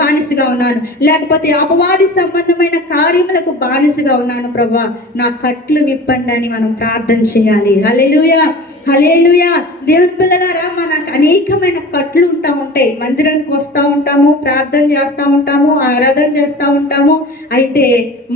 బానిసగా ఉన్నాను, లేకపోతే అపవాది సంబంధమైన కార్యములకు బానిసగా ఉన్నాను, ప్రభా నా కట్లు విప్పండి అని మనం ప్రార్థన చేయాలి. హల్లెలూయా, హల్లెలూయా. దేవుని పిల్లలారా, మనకు అనేకమైన కట్లు ఉంటాయి. మందిరానికి వస్తూ ఉంటాము, ప్రార్థన చేస్తూ ఉంటాము, ఆరాధన చేస్తూ ఉంటాము. అయితే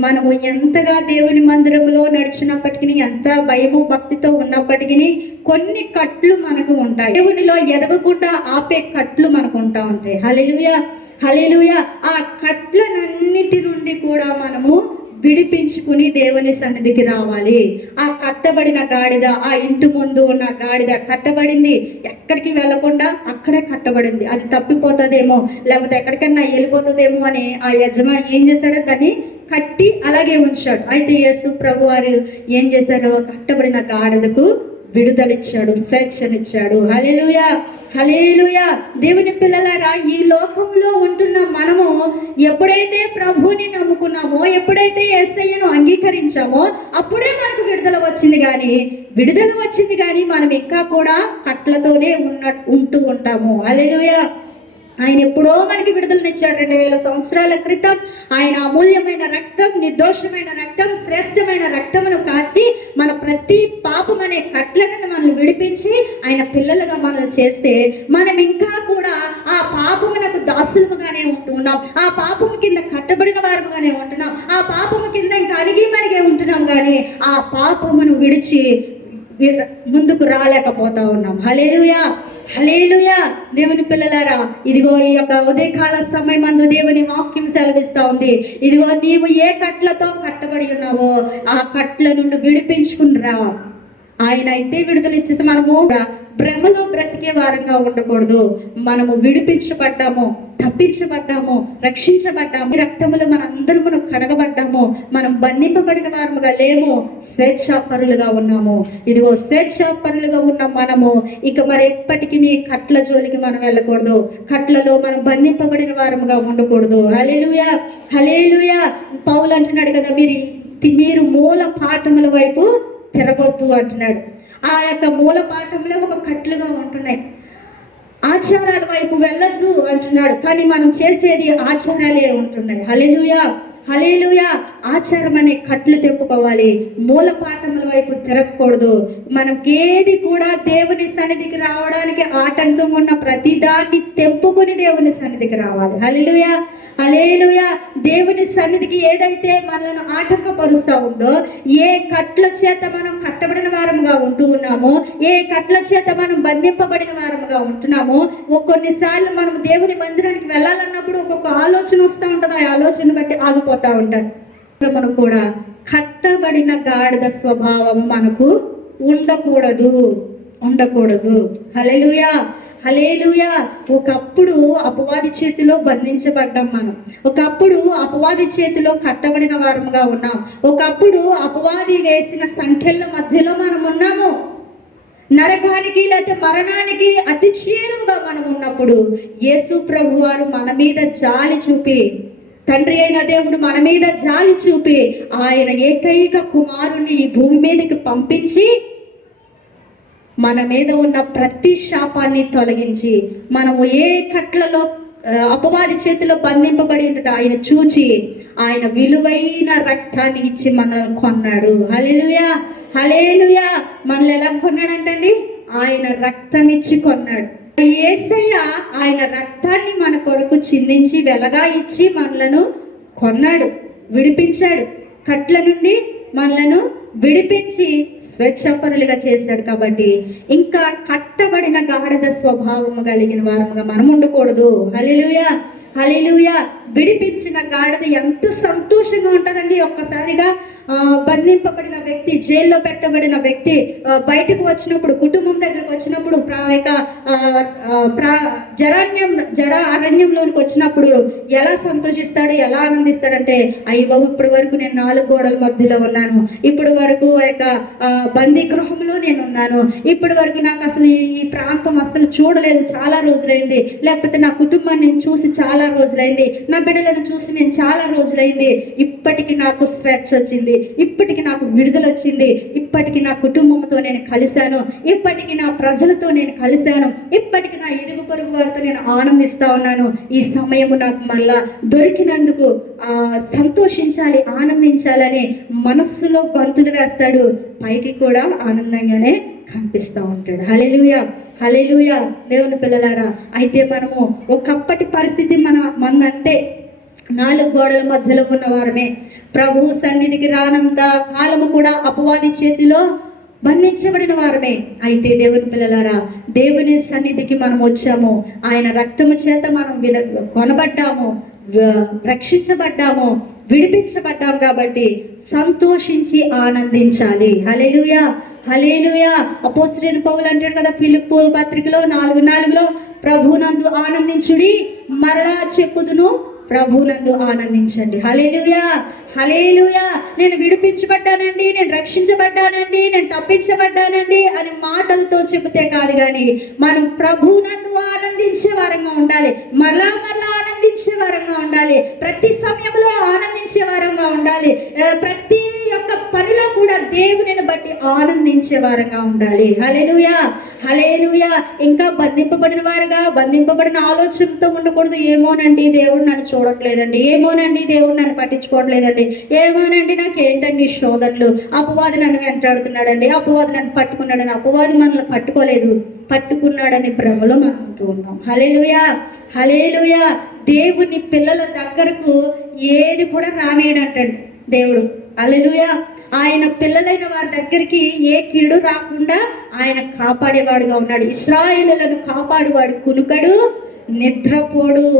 మనము ఎంతగా దేవుని మందిరంలో నడిచినప్పటికీ, ఎంత భయము భక్తితో ఉన్నప్పటికీ కొన్ని కట్లు మనకు ఉంటాయి. దేవునిలో ఎదగకుండా ఆపే కట్లు మనకు ఉంటాయి. హల్లెలూయా, హల్లెలూయా. ఆ కట్లనన్నిటి నుండి కూడా మనము విడిపించుకుని దేవుని సన్నిధికి రావాలి. ఆ కట్టబడిన గాడిద, ఆ ఇంటి ముందు ఉన్న గాడిద కట్టబడింది, ఎక్కడికి వెళ్లకుండా అక్కడే కట్టబడింది. అది తప్పిపోతుందేమో, లేకపోతే ఎక్కడికన్నా వెళ్ళిపోతుందేమో అని ఆ యజమాని ఏం చేశాడో దాన్ని కట్టి అలాగే ఉంచాడు. అయితే యేసు ప్రభు వారు ఏం చేశారు, కట్టబడిన గాడిదకు విడుదలిచ్చాడు, స్వేచ్ఛనిచ్చాడు. హల్లెలూయా, హల్లెలూయా. దేవుని పిల్లలారా, ఈ లోకంలో ఉంటున్న మనము ఎప్పుడైతే ప్రభుని నమ్ముకున్నామో, ఎప్పుడైతే యేసయ్యను అంగీకరించామో అప్పుడే మనకు విడుదల వచ్చింది కానీ మనం ఇంకా కూడా కట్లతోనే ఉంటూ ఉంటాము. హల్లెలూయా. ఆయన ఎప్పుడో మనకి విడుదలనిచ్చాడు. 2000 సంవత్సరాల క్రితం ఆయన అమూల్యమైన రక్తం, నిర్దోషమైన రక్తం, శ్రేష్టమైన రక్తమును కాచి మన ప్రతి పాపం అనే కట్లను మనల్ని విడిపించి ఆయన పిల్లలుగా మనల్ని చేస్తే, మనం ఇంకా కూడా ఆ పాపమునకు దాసులముగానే ఉంటున్నాం, ఆ పాపము కింద కట్టబడిన వారముగానే ఉంటున్నాం, ఆ పాపము కింద ఇంకా అడిగి మరిగే ఉంటున్నాం. కానీ ఆ పాపమును విడిచి ముందుకు రాలేకపోతా ఉన్నాం. హల్లెలూయా, హల్లెలూయా. దేవుని పిల్లలారా, ఇదిగో ఈ యొక్క ఉదయకాల సమయమందు దేవుని వాక్యం సెలవిస్తా ఉంది. ఇదిగో నీవు ఏ కట్లతో కట్టబడి ఉన్నావో ఆ కట్ల నుండి విడిపించుకునిరా. ఆయన అయితే విడుదలిచ్చేది. మనము భ్రమలో బ్రతికే వారంగా ఉండకూడదు. మనము విడిపించబడ్డాము, తప్పించబడ్డాము, రక్షించబడ్డాము. రక్తములు మనందరము కడగబడ్డాము. మనం బంధింపబడిన వారముగా లేము, స్వేచ్ఛాపరులుగా ఉన్నాము. ఇదిగో స్వేచ్ఛాపరులుగా ఉన్న మనము ఇక మరి ఎప్పటికీ కట్ల జోలికి మనం వెళ్ళకూడదు, కట్లలో మనం బంధింపబడిన వారముగా ఉండకూడదు. హల్లెలూయా, హల్లెలూయా. పౌలు అంటున్నాడు కదా, మీరు మూల పాఠముల వైపు తిరగొద్దు అంటున్నాడు. ఆ యొక్క మూల పాఠంలో ఒక కట్లుగా ఉంటున్నాయి. ఆచారాల వైపు వెళ్ళొద్దు అంటున్నాడు, కానీ మనం చేసేది ఆచారాలే ఉంటున్నాయి. హల్లెలూయా, హల్లెలూయా. ఆచారం అనే కట్లు తెప్పుకోవాలి, మూల పాఠముల వైపు తిరగకూడదు. మనకేది కూడా దేవుని సన్నిధికి రావడానికి ఆటంకంగా ఉన్న ప్రతిదాన్ని తెప్పుకుని దేవుని సన్నిధికి రావాలి. హల్లెలూయా, హల్లెలూయా. దేవుని సన్నిధికి ఏదైతే మనల్ని ఆటంకపరుస్తూ ఉందో, ఏ కట్ల చేత మనం కట్టబడిన వారముగా ఉంటూ ఉన్నామో, ఏ కట్ల చేత మనం బంధింపబడిన వారముగా ఉంటున్నామో, కొన్నిసార్లు మనం దేవుని మందిరానికి వెళ్ళాలన్నప్పుడు ఒక్కొక్క ఆలోచన వస్తూ ఉంటుంది. ఆ ఆలోచన బట్టి ఆగిపోతూ ఉంటాం. మనకు కూడా కట్టబడిన గాడిద స్వభావం మనకు ఉండకూడదు. హల్లెలూయా, హల్లెలూయా. ఒకప్పుడు అపవాది చేతిలో బంధించబడ్డాం మనం, ఒకప్పుడు అపవాది చేతిలో కట్టబడిన వారముగా ఉన్నాం, ఒకప్పుడు అపవాది వేసిన సంఖ్యల మధ్యలో మనం ఉన్నాము. నరకానికి లేదా మరణానికి అతి చేరువుగా మనం ఉన్నప్పుడు యేసు ప్రభు వారు మన మీద జాలి చూపి, తండ్రి అయిన దేవుడు మన మీద జాలి చూపి ఆయన ఏకైక కుమారుని ఈ భూమి మీదకి పంపించి మన మీద ఉన్న ప్రతి శాపాన్ని తొలగించి, మనము ఏ కట్లలో అపవాది చేతిలో బంధింపబడి ఉండట ఆయన చూచి ఆయన విలువైన రక్తాన్ని ఇచ్చి మనల్ని కొన్నాడు. హల్లెలూయా, హల్లెలూయా. మనల్ని ఎలా కొన్నాడంటండి? ఆయన రక్తం ఇచ్చి కొన్నాడు. యేసయ్య ఆయన రక్తాన్ని మన కొరకు చిందించి వెలగా ఇచ్చి మనలను కొన్నాడు, విడిపించాడు. కట్ల నుండి మనలను విడిపించి స్వేచ్ఛాపరులుగా చేశాడు. కాబట్టి ఇంకా కట్టబడిన గాఢద స్వభావము కలిగిన వారముగా మనం ఉండకూడదు. హల్లెలూయా, హల్లెలూయా. విడిపించిన గాఢద ఎంత సంతోషంగా ఉంటుందండి. ఒక్కసారిగా బంధింపబడిన వ్యక్తి, జైల్లో పెట్టబడిన వ్యక్తి బయటకు వచ్చినప్పుడు, కుటుంబం దగ్గరకు వచ్చినప్పుడు, జరా అరణ్యంలోనికి వచ్చినప్పుడు ఎలా సంతోషిస్తాడు, ఎలా ఆనందిస్తాడంటే, అయ్యో ఇప్పటి వరకు నేను 4 గోడల మధ్యలో ఉన్నాను, ఇప్పటి వరకు బందీ గృహంలో నేను ఉన్నాను, ఇప్పటి వరకు నాకు అసలు ఈ ప్రాంతం అసలు చూడలేదు, చాలా రోజులైంది, లేకపోతే నా కుటుంబాన్ని నేను చూసి చాలా రోజులైంది, నా బిడ్డలను చూసి నేను చాలా రోజులైంది, ఇప్పటికి నాకు స్వేచ్ఛ వచ్చింది, ఇప్పటికి నాకు విడుదల వచ్చింది, ఇప్పటికి నా కుటుంబంతో నేను కలిశాను, ఇప్పటికి నా ప్రజలతో నేను కలిశాను, ఇప్పటికి నా ఇరుగు పొరుగు వారితో నేను ఆనందిస్తా ఉన్నాను, ఈ సమయము నాకు మళ్ళా దొరికినందుకు సంతోషించాలి, ఆనందించాలని మనస్సులో గంతులు వేస్తాడు. పైకి కూడా ఆనందంగానే కనిపిస్తూ ఉంటాడు. హల్లెలూయా, హల్లెలూయా. దేవుని పిల్లలారా, అయితే మనము ఒకప్పటి పరిస్థితి మందంటే 4 గోడల మధ్యలో ఉన్న వారమే. ప్రభు సన్నిధికి రానంత కాలము కూడా అపవాది చేతిలో బంధించబడిన వారమే. అయితే దేవుని పిల్లలారా, దేవుని సన్నిధికి మనం వచ్చాము, ఆయన రక్తము చేత మనం కొనబడ్డాము, రక్షించబడ్డాము, విడిపించబడ్డాము. కాబట్టి సంతోషించి ఆనందించాలి. హల్లెలూయా, హల్లెలూయా. అపోస్తలుడైన పౌలు అంటాడు కదా ఫిలిప్పీ పత్రికలో 4:4 ప్రభునందు ఆనందించుడి, మరలా చెప్పుదును ప్రభునందు ఆనందించండి. హల్లెలూయా, హల్లెలూయా. నేను విడిపించబడ్డానండి, నేను రక్షించబడ్డానండి, నేను తప్పించబడ్డానండి అని మాటలతో చెబితే కాదు, కానీ మనం ప్రభునందు ఆనందించే వారంగా ఉండాలి, మరలా ఆనందించే వారంగా ఉండాలి, ప్రతి సమయంలో ఆనందించే వారంగా ఉండాలి, ప్రతి యొక్క పనిలో కూడా దేవునిని బట్టి ఆనందించే వారంగా ఉండాలి. హల్లెలూయా, హల్లెలూయా. ఇంకా బంధింపబడిన ఆలోచనతో ఉండకూడదు. ఏమోనండి దేవుడు నన్ను చూడట్లేదండి, ఏమోనండి దేవుడు నన్ను పట్టించుకోవట్లేదండి, ఏమోనండి నాకేంటండి శోధనలు, అపవాది నన్ను వెంటాడుతున్నాడండి, అపవాది నన్ను పట్టుకున్నాడని. అపవాది మనల్ని పట్టుకోలేదు, పట్టుకున్నాడని భ్రమలో మనం ఉంటూ ఉన్నాం. హల్లెలూయా, హల్లెలూయా. దేవుని పిల్లల దగ్గరకు ఏది కూడా రానేయడంటండి దేవుడు. హల్లెలూయా. ఆయన పిల్లలైన వారి దగ్గరికి ఏ కీడు రాకుండా ఆయన కాపాడేవాడుగా ఉన్నాడు. ఇశ్రాయేలులను కాపాడువాడు కునుకడు, నిద్రపోడు.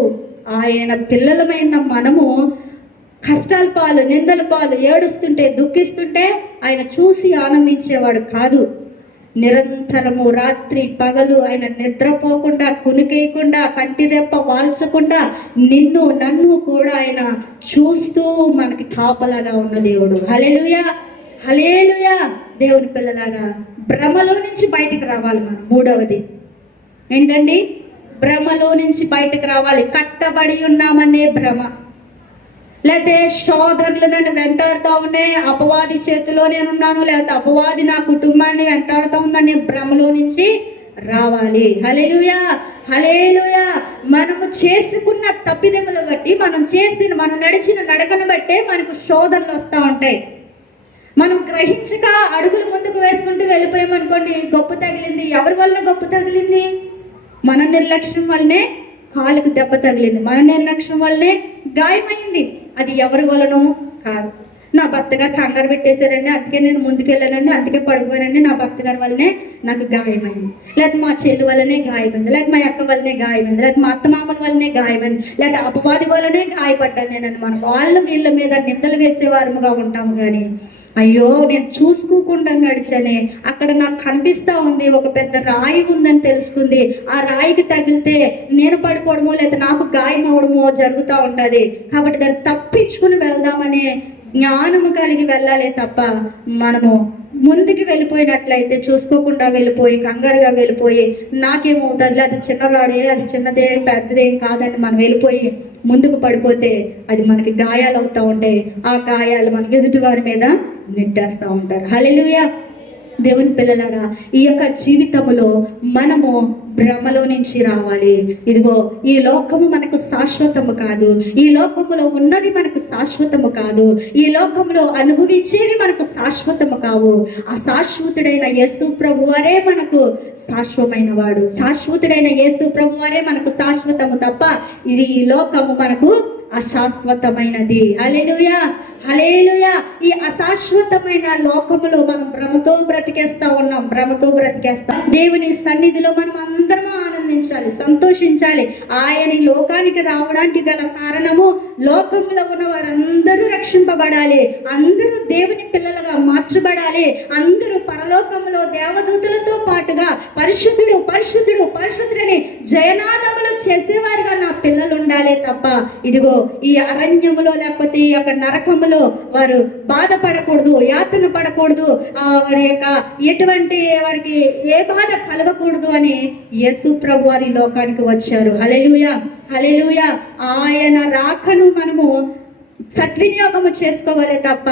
ఆయన పిల్లలమైన మనము కష్టాల పాలు, నిందల పాలు, ఏడుస్తుంటే, దుఃఖిస్తుంటే ఆయన చూసి ఆనందించేవాడు కాదు. నిరంతరము రాత్రి పగలు ఆయన నిద్రపోకుండా, కునికేయకుండా, కంటి రెప్ప వాల్చకుండా నిన్ను నన్ను కూడా ఆయన చూస్తూ మనకి కాపలాగా ఉన్న దేవుడు. హల్లెలూయా, హల్లెలూయా. దేవుని పిల్లలాగా భ్రమలో నుంచి బయటికి రావాలి మనం. 3వది ఏంటండి? భ్రమలో నుంచి బయటకు రావాలి. కట్టబడి ఉన్నామనే భ్రమ, లేకపోతే శోధనలు నన్ను వెంటాడుతూ ఉన్నాయి, అపవాది చేతిలో నేనున్నాను, లేకపోతే అపవాది నా కుటుంబాన్ని వెంటాడుతూ ఉందనే భ్రమలో నుంచి రావాలి. హల్లెలూయా, హల్లెలూయా. మనము చేసుకున్న తప్పిదములు బట్టి, మనం నడిచిన నడకను బట్టే మనకు శోధనలు వస్తూ ఉంటాయి. మనం గ్రహించక అడుగులు ముందుకు వేసుకుంటూ వెళ్ళిపోయామనుకోండి, గొప్ప తగిలింది. ఎవరి వల్ల గొప్ప తగిలింది? మన నిర్లక్ష్యం వల్లనే కాలుకు దెబ్బ తగిలింది, మన నిర్లక్ష్యం వల్లనే గాయమైంది. అది ఎవరి వలనో కాదు. నా భర్త గారు కంగారు పెట్టేశారండి, అందుకే నేను ముందుకెళ్ళానండి, అందుకే పడిపోయానండి, నా భర్త గారి వల్లనే నాకు గాయమైంది, లేకపోతే మా చెల్లి వల్లనే గాయమైంది, లేకపోతే మా అక్క వల్లనే గాయమైంది, లేకపోతే మా అత్తమామల వల్లనే గాయమైంది, లేకపోతే అపవాది వల్లనే గాయపడ్డాను నేనని మనం వీళ్ళ మీద నిందలు వేసేవారముగా ఉంటాము. కానీ అయ్యో నేను చూసుకోకుండా నడిచానే, అక్కడ నాకు కనిపిస్తూ ఉంది ఒక పెద్ద రాయి ఉందని తెలుస్తుంది, ఆ రాయికి తగిలితే నేను పడిపోవడమో లేదా నాకు గాయం అవడమో జరుగుతూ ఉంటుంది. కాబట్టి దాన్ని తప్పించుకుని వెళ్దామనే జ్ఞానము కలిగి వెళ్ళాలి తప్ప మనము ముందుకు వెళ్ళిపోయినట్లయితే, చూసుకోకుండా వెళ్ళిపోయి, కంగారుగా వెళ్ళిపోయి, నాకేమవుతుంది, అది చిన్నవాడే, అది చిన్నదే పెద్దదేం కాదని మనం వెళ్ళిపోయి ముందుకు పడిపోతే అది మనకి గాయాలు అవుతూ ఉంటాయి. ఆ గాయాలు మనకి ఎదుటి వారి మీద నెట్టేస్తూ ఉంటారు. హల్లెలూయా. దేవుని పిల్లలారా, ఈ యొక్క జీవితంలో మనము భ్రమలో నుంచి రావాలి. ఇదిగో ఈ లోకము మనకు శాశ్వతము కాదు, ఈ లోకములో ఉన్నది మనకు శాశ్వతము కాదు, ఈ లోకంలో అనుభవించేవి మనకు శాశ్వతము కావు. ఆ శాశ్వతుడైన యేసు ప్రభువారే మనకు శాశ్వతమైన వాడు. శాశ్వతుడైన యేసు ప్రభువారే మనకు శాశ్వతము తప్ప ఇది ఈ లోకము మనకు అశాశ్వతమైనది. హల్లెలూయా, హల్లెలూయా. ఈ అశాశ్వతమైన లోకములో మనం భ్రమతో బ్రతికేస్తా ఉన్నాం, భ్రమతో బ్రతికేస్తాం. దేవుని సన్నిధిలో మనం అందరము ఆనందించాలి, సంతోషించాలి. ఆయన ఈ లోకానికి రావడానికి గల కారణము లోకంలో ఉన్న వారందరూ రక్షింపబడాలి, అందరూ దేవుని పిల్లలుగా మార్చబడాలి, అందరూ పరలోకములో దేవదూతలతో పాటుగా పరిశుద్ధుడు పరిశుద్ధుడు పరిశుద్ధుడని జయనాదములు చేసేవారుగా నా పిల్లలు ఉండాలి తప్ప ఇదిగో ఈ అరణ్యములో లేకపోతే ఈ యొక్క నరకములో వారు బాధపడకూడదు, యాతన పడకూడదు, వారి యొక్క ఎటువంటి వారికి ఏ బాధ కలగకూడదు అని యేసు ప్రభు వారి లోకానికి వచ్చారు. హల్లెలూయా, హల్లెలూయా. ఆయన రాకను మనము సద్వినియోగము చేసుకోవాలి తప్ప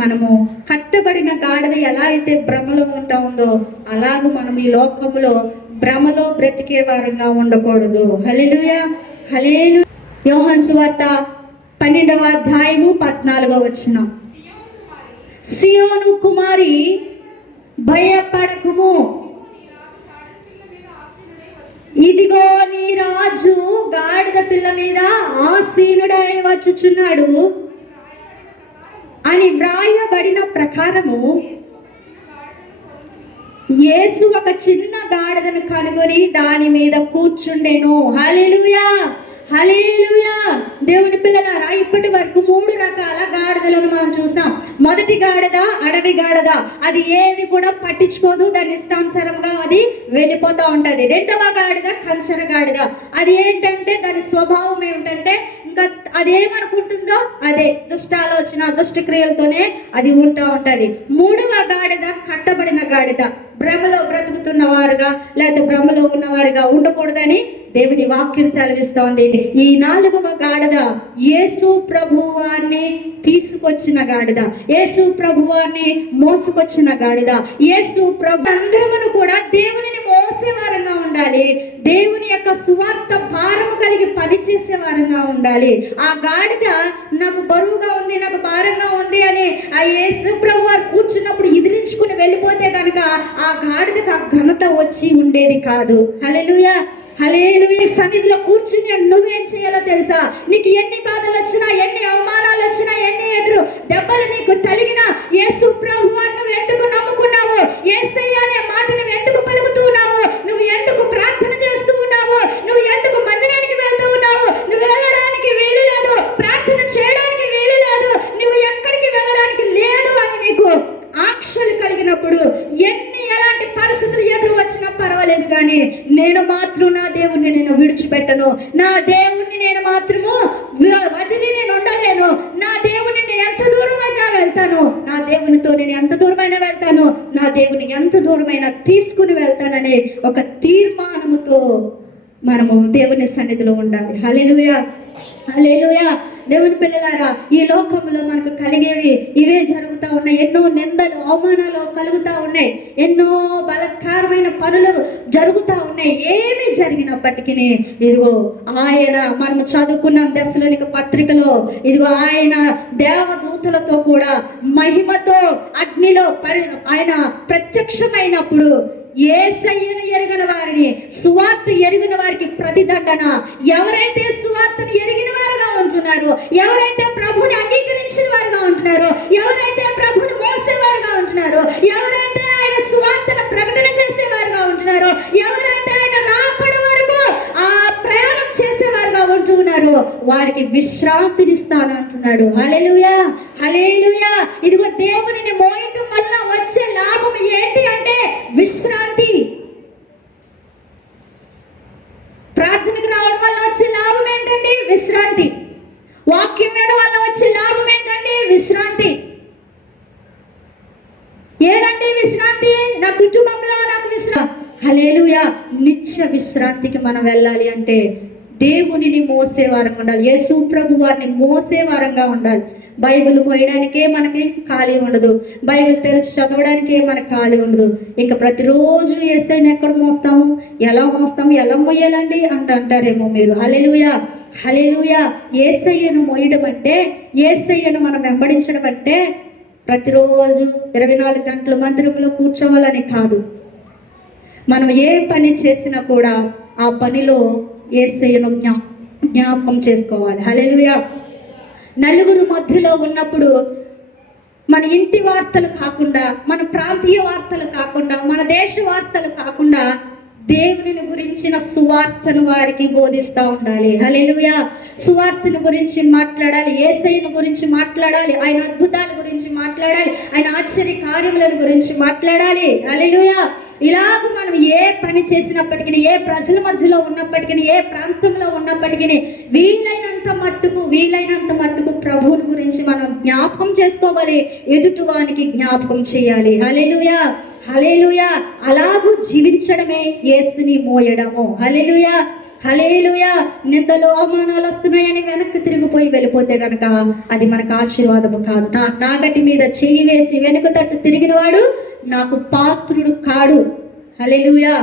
మనము కట్టబడిన గాడిద ఎలా అయితే భ్రమలో ఉంటా ఉందో అలాగూ మనం ఈ లోకములో భ్రమలో బ్రతికే వారంగా ఉండకూడదు. హల్లెలూయా, హల్లెలూయా. యోహాను సువార్త 12వ అధ్యాయము 14వ వచనం. సియోను కుమారి భయపడకుము, ఇదిగో నీ రాజు గాడిద పిల్ల మీద ఆసీనుడై వచ్చుచున్నాడు అని వ్రాయబడిన ప్రకారము యేసు ఒక చిన్న గాడిదను కనుగొని దాని మీద కూర్చుండెను. హల్లెలూయా, హల్లెలూయా. దేవుని పిల్లలారా, ఇప్పటి వరకు 3 రకాల గాడిదలను మనం చూసాం. మొదటి గాడిద అడవి గాడిద, అది ఏది కూడా పట్టించుకోదు, దాని ఇష్టానుసారంగా అది వెళ్ళిపోతూ ఉంటది. రెండవ గాడిద కంచర గాడిద, అది ఏంటంటే దాని స్వభావం ఏమిటంటే ఇంకా అదేమనుకుంటుందో అదే దుష్టాలోచన దుష్ట క్రియలతోనే అది ఉంటా ఉంటది. మూడవ గాడిద కట్టబడిన గాడిద, భ్రమలో బ్రతుకుతున్న వారుగా లేదా భ్రమలో ఉన్నవారుగా ఉండకూడదని దేవుని వాక్యం సెలవిస్తోంది. ఈ 4వ గాడిద యేసు ప్రభువాన్ని తీసుకొచ్చిన గాడిద, యేసు ప్రభువాన్ని మోసుకొచ్చిన గాడిద. యేసు ప్రభు అందరమును కూడా దేవునిని మోసేవారంగా ఉండాలి, దేవుని యొక్క సువార్త భారము కలిగి పనిచేసే వారంగా ఉండాలి. ఆ గాడిద నాకు బరువుగా ఉంది, నాకు భారంగా ఉంది అని ఆ యేసు ప్రభు వారు కూర్చున్నప్పుడు ఎదిరించుకుని వెళ్ళిపోతే కనుక ఆ గాడిదకు ఆ ఘనత వచ్చి ఉండేది కాదు. హల్లెలూయా, హల్లెలూయా. సన్నిధిలో కూర్చుని నువ్వేం చేయాలో తెలుసా? నీకు ఎన్ని బాధలు వచ్చినా, ఎన్ని అవమానాలు వచ్చినా, ఎన్ని ఎదురు దెబ్బలు నీకు తలిగినా యేసు ప్రభువును నువ్వు ఎందుకు నమ్ముకున్నావు? యేసయ్య అనే మాట నువ్వు ఎందుకు పలుకుతూ ఉన్నావు? నువ్వు ఎందుకు ప్రార్థన చేస్తూ ఉన్నావు? నువ్వు ఎందుకు మందిరానికి వెళ్తూ ఉన్నావు? నువ్వు వెళ్ళడానికి వీలు లేదు, ప్రార్థన చేయడానికి వీలు లేదు, నువ్వు ఎక్కడికి వెళ్ళడానికి లేదు అని నీకు ఆక్షలు కలిగినప్పుడు ఎలాంటి పరిస్థితులు ఎదురు వచ్చినా పర్వాలేదు కానీ నేను మాత్రం నా దేవుణ్ణి నేను విడిచిపెట్టను, నా దేవుణ్ణి నేను మాత్రము వదిలి నేను ఉండలేను, నా దేవుణ్ణి నేను ఎంత దూరమైనా వెళ్తాను, నా దేవునితో నేను ఎంత దూరమైనా వెళ్తాను, నా దేవుని ఎంత దూరమైనా తీసుకుని వెళ్తాననే ఒక తీర్మానముతో మనము దేవుని సన్నిధిలో ఉండాలి. హల్లెలూయా, హల్లెలూయా. దేవుని పిల్లలారా, ఈ లోకంలో మనకు కలిగేవి ఇవే జరుగుతూ ఉన్నాయి. ఎన్నో నిందలు అవమానాలు కలుగుతూ ఉన్నాయి, ఎన్నో బలత్కారమైన పనులు జరుగుతూ ఉన్నాయి. ఏమి జరిగినప్పటికీ ఇదిగో ఆయన మనము చదువుకున్న దశలోనిక పత్రికలో ఇదిగో ఆయన దేవదూతలతో కూడా మహిమతో అగ్నిలో ఆయన ప్రత్యక్షమైనప్పుడు యేసయ్యను ఎరిగిన వారిని, సువార్త ఎరిగిన వారికి ప్రతిదండన. ఎవరైతే సువార్తను ఎరిగిన వారుగా ఉంటున్నారో, ఎవరైతే ప్రభుని అంగీకరించిన వారుగా ఉంటున్నారో, ఎవరైతే ప్రభుని మోసేవారుగా ఉంటున్నారో, ఎవరైతే ఆయన సువార్తను ప్రకటన చేసేవారుగా ఉంటున్నారో, ఎవరైతే ఆయన రాకడ వరకు ఆ ప్రయాణం చేసేవారుగా ఉంటున్నారో వారికి విశ్రాంతినిస్తాను అంటున్నాడు. హల్లెలూయా, హల్లెలూయా. ఇదిగో దేవునిని మోయటం వల్ల వచ్చే లాభం ఏంటి అంటే విశ్రాంతి. ప్రార్థనకు రావడం వల్ల వచ్చే లాభం ఏంటండి? విశ్రాంతి. వాక్యం వినడం వల్ల వచ్చే లాభం ఏంటండి? విశ్రాంతి. ఏదండి విశ్రాంతి? నా కుటుంబంలో నాకు విశ్రాంతి. హల్లెలూయా. నిత్య విశ్రాంతికి మనం వెళ్ళాలి అంటే దేవునిని మోసేవారంగా ఉండాలి, యేసు ప్రభు వారిని మోసేవారంగా ఉండాలి. బైబిల్ మోయడానికే మనకి ఖాళీ ఉండదు, బైబిల్ తెరిచి చదవడానికే మనకు ఖాళీ ఉండదు. ఇక ప్రతిరోజు యేసయ్యను ఎక్కడ మోస్తాము, ఎలా మోస్తాము, ఎలా మోయాలండి అంటారేమో మీరు. హల్లెలూయా, హల్లెలూయా. యేసయ్యను మోయడం అంటే, యేసయ్యను మనం వెంబడించడం అంటే ప్రతిరోజు 24 గంటలు మందిరంలో కూర్చోవాలని కాదు. మనం ఏ పని చేసినా కూడా ఆ పనిలో యేసయ్యను జ్ఞాపకం చేసుకోవాలి. హల్లెలూయా. నలుగురు మధ్యలో ఉన్నప్పుడు మన ఇంటి వార్తలు కాకుండా, మన ప్రాంతీయ వార్తలు కాకుండా, మన దేశ వార్తలు కాకుండా దేవుని గురించిన సువార్తను వారికి బోధిస్తూ ఉండాలి. హల్లెలూయా. సువార్తను గురించి మాట్లాడాలి, యేసయ్యను గురించి మాట్లాడాలి, ఆయన అద్భుతాల గురించి మాట్లాడాలి, ఆయన ఆశ్చర్య కార్యముల గురించి మాట్లాడాలి. హల్లెలూయా. ఇలాగ మనం ఏ పని చేసినప్పటికీ, ఏ ప్రజల మధ్యలో ఉన్నప్పటికీ, ఏ ప్రాంతంలో ఉన్నప్పటికీ వీలైనంత మట్టుకు ప్రభువుని గురించి మనం జ్ఞాపకం చేసుకోవాలి, ఎదుటివానికి జ్ఞాపకం చేయాలి. హల్లెలూయా, హల్లెలూయా. అలాగూ జీవించడమే యేసుని మోయడము. హల్లెలూయా, హల్లెలూయా. నిందలు అవమానాలు వస్తున్నాయని వెనక్కి తిరిగిపోయి వెళ్ళిపోతే కనుక అది మనకు ఆశీర్వాదము కాదు. నా గట్టి మీద చెయ్యి వేసి వెనుక తట్టు తిరిగిన వాడు నాకు పాత్రుడు కాడు. హల్లెలూయా.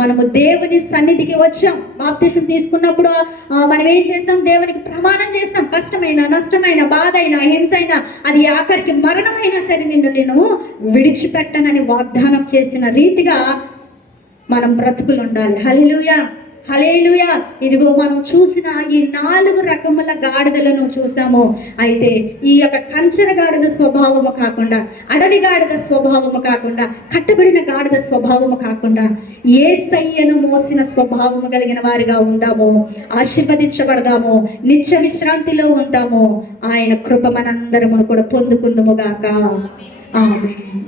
మనము దేవుని సన్నిధికి వచ్చాం. బాప్తిసం తీసుకున్నప్పుడు మనం ఏం చేస్తాం, దేవునికి ప్రమాణం చేస్తాం. కష్టమైన, నష్టమైన, బాధ అయినా, హింస అయినా, అది ఆఖరికి మరణమైనా సరే నేను విడిచిపెట్టనని వాగ్దానం చేసిన రీతిగా మనం బ్రతుకులు ఉండాలి. హల్లెలూయా, హల్లెలూయా. ఇదిగో మనం చూసిన ఈ 4 రకముల గాడిదలను చూసాము. అయితే ఈ యొక్క కంచెర గాడిద స్వభావము కాకుండా, అడవి గాడిద స్వభావము కాకుండా, కట్టబడిన గాడిద స్వభావము కాకుండా యేసయ్యను మోసిన స్వభావము కలిగిన వారిగా ఉందాము. ఆశీర్వదించబడదాము, నిత్య విశ్రాంతిలో ఉంటాము. ఆయన కృప మనందరము కూడా పొందుకుందుము గాక. ఆమేన్.